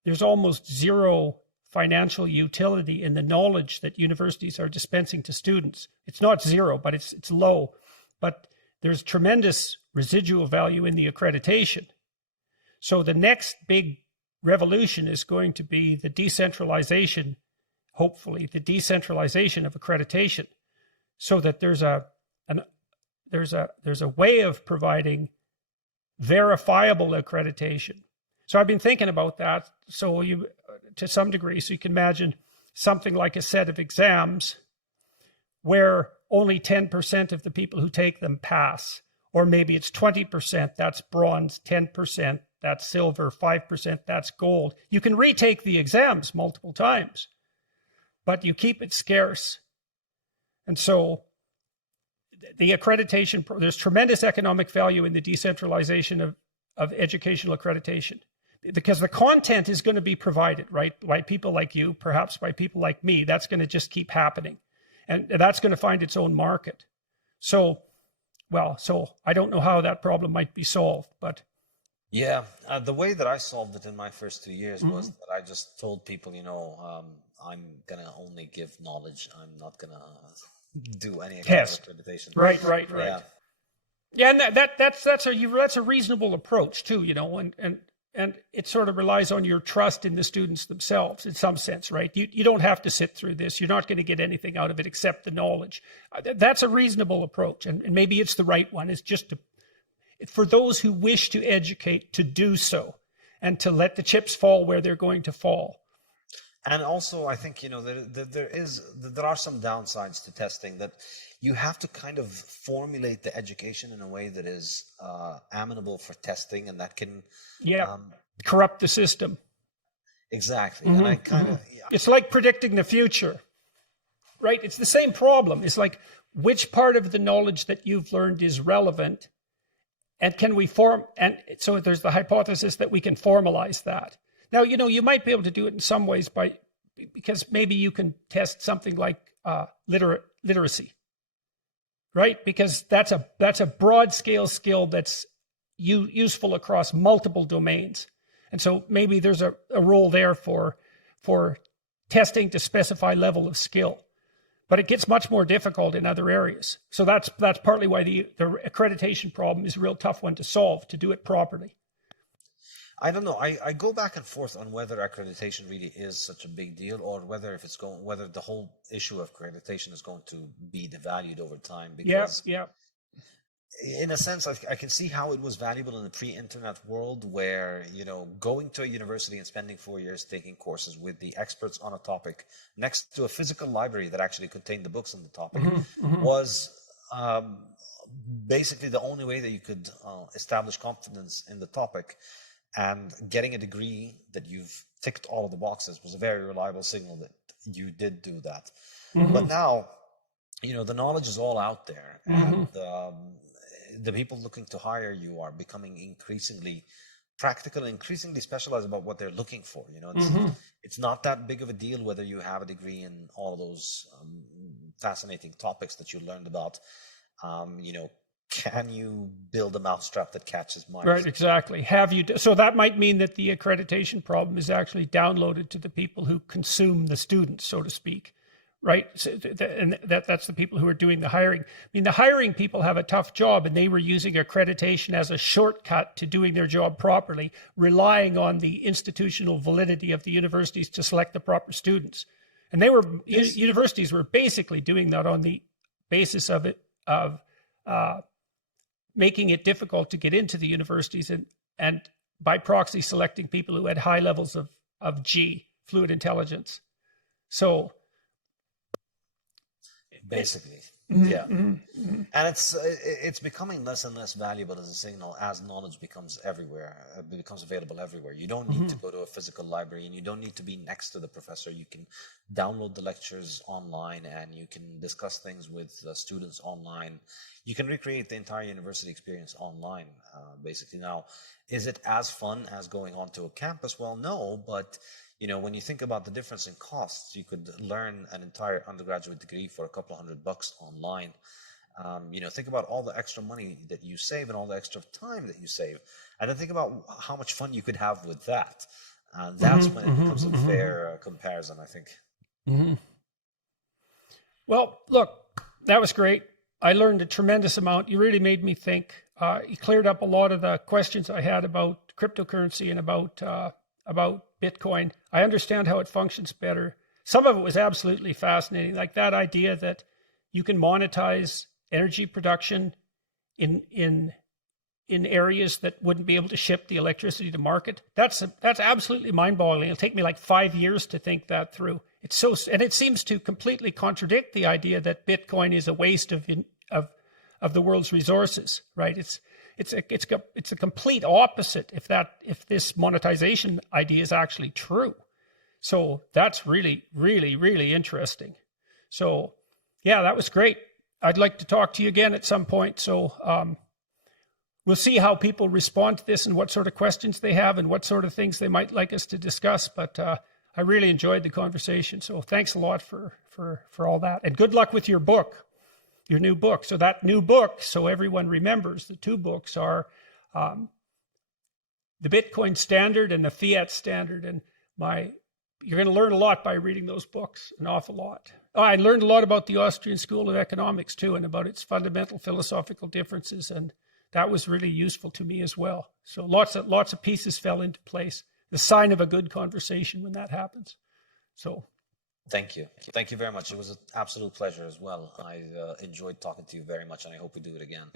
there's almost zero financial utility in the knowledge that universities are dispensing to students. It's not zero, but it's low. But there's tremendous residual value in the accreditation. So the next big revolution is going to be the decentralization, hopefully, the decentralization of accreditation, so that there's a way of providing verifiable accreditation. So I've been thinking about that. So to some degree, so you can imagine something like a set of exams where only 10% of the people who take them pass, or maybe it's 20%, that's bronze, 10%, that's silver, 5%, that's gold. You can retake the exams multiple times, but you keep it scarce. And so the accreditation, there's tremendous economic value in the decentralization of educational accreditation, because the content is going to be provided, right, by people like you, perhaps by people like me. That's going to just keep happening. And that's going to find its own market. So I don't know how that problem might be solved, but. Yeah, the way that I solved it in my first 2 years was that I just told people, I'm going to only give knowledge. I'm not going to do any accreditation. Right. Yeah, and that's a reasonable approach too, and it sort of relies on your trust in the students themselves in some sense, right? You don't have to sit through this. You're not going to get anything out of it except the knowledge. That's a reasonable approach, and maybe it's the right one. It's just for those who wish to educate to do so and to let the chips fall where they're going to fall. And also, I think, there are some downsides to testing, that you have to kind of formulate the education in a way that is amenable for testing, and that can corrupt the system. Exactly. And I kind of it's like predicting the future. right? It's the same problem. It's like, which part of the knowledge that you've learned is relevant, and can we and so there's the hypothesis that we can formalize that. Now, you might be able to do it in some ways because maybe you can test something like literacy, right? Because that's a broad scale skill that's useful across multiple domains. And so maybe there's a role there for testing to specify level of skill. But it gets much more difficult in other areas. So that's partly why the accreditation problem is a real tough one to solve, to do it properly. I don't know. I go back and forth on whether accreditation really is such a big deal, or whether the whole issue of accreditation is going to be devalued over time. Because yeah. In a sense, I can see how it was valuable in the pre-internet world, where going to a university and spending 4 years taking courses with the experts on a topic next to a physical library that actually contained the books on the topic was basically the only way that you could establish confidence in the topic. And getting a degree that you've ticked all of the boxes was a very reliable signal that you did do that. But now, the knowledge is all out there, and the people looking to hire you are becoming increasingly practical, increasingly specialized about what they're looking for. It's not that big of a deal whether you have a degree in all of those fascinating topics that you learned about. Can you build a mousetrap that catches mice? Right, exactly. So that might mean that the accreditation problem is actually downloaded to the people who consume the students, so to speak, right? So and that's the people who are doing the hiring. I mean, the hiring people have a tough job, and they were using accreditation as a shortcut to doing their job properly, relying on the institutional validity of the universities to select the proper students. And universities were basically doing that on the basis of making it difficult to get into the universities, and by proxy selecting people who had high levels of G, fluid intelligence. So basically, and it's becoming less and less valuable as a signal as knowledge becomes available everywhere. You don't need to go to a physical library, and you don't need to be next to the professor. You can download the lectures online, and you can discuss things with students online. You can recreate the entire university experience online, basically. Now, is it as fun as going onto a campus? Well, no, but when you think about the difference in costs, you could learn an entire undergraduate degree for a couple $100 online. Think about all the extra money that you save and all the extra time that you save, and then think about how much fun you could have with that. That's when it becomes a fair comparison, I think. Well, look, that was great. I learned a tremendous amount. You really made me think. You cleared up a lot of the questions I had about cryptocurrency and about Bitcoin. I understand how it functions better. Some of it was absolutely fascinating, like that idea that you can monetize energy production in areas that wouldn't be able to ship the electricity to market. That's absolutely mind-boggling. It'll take me like 5 years to think that through. And it seems to completely contradict the idea that Bitcoin is a waste of the world's resources, right? It's a complete opposite if this monetization idea is actually true. So that's really, really, really interesting. So yeah, that was great. I'd like to talk to you again at some point. So we'll see how people respond to this and what sort of questions they have and what sort of things they might like us to discuss. But I really enjoyed the conversation. So thanks a lot for all that. And good luck with your book, your new book. So that new book, so everyone remembers, the two books are the Bitcoin Standard and the Fiat Standard. And you're going to learn a lot by reading those books, an awful lot. I learned a lot about the Austrian School of Economics too, and about its fundamental philosophical differences. And that was really useful to me as well. So lots of pieces fell into place. The sign of a good conversation when that happens. So thank you very much. It was an absolute pleasure as well. I enjoyed talking to you very much, and I hope we do it again.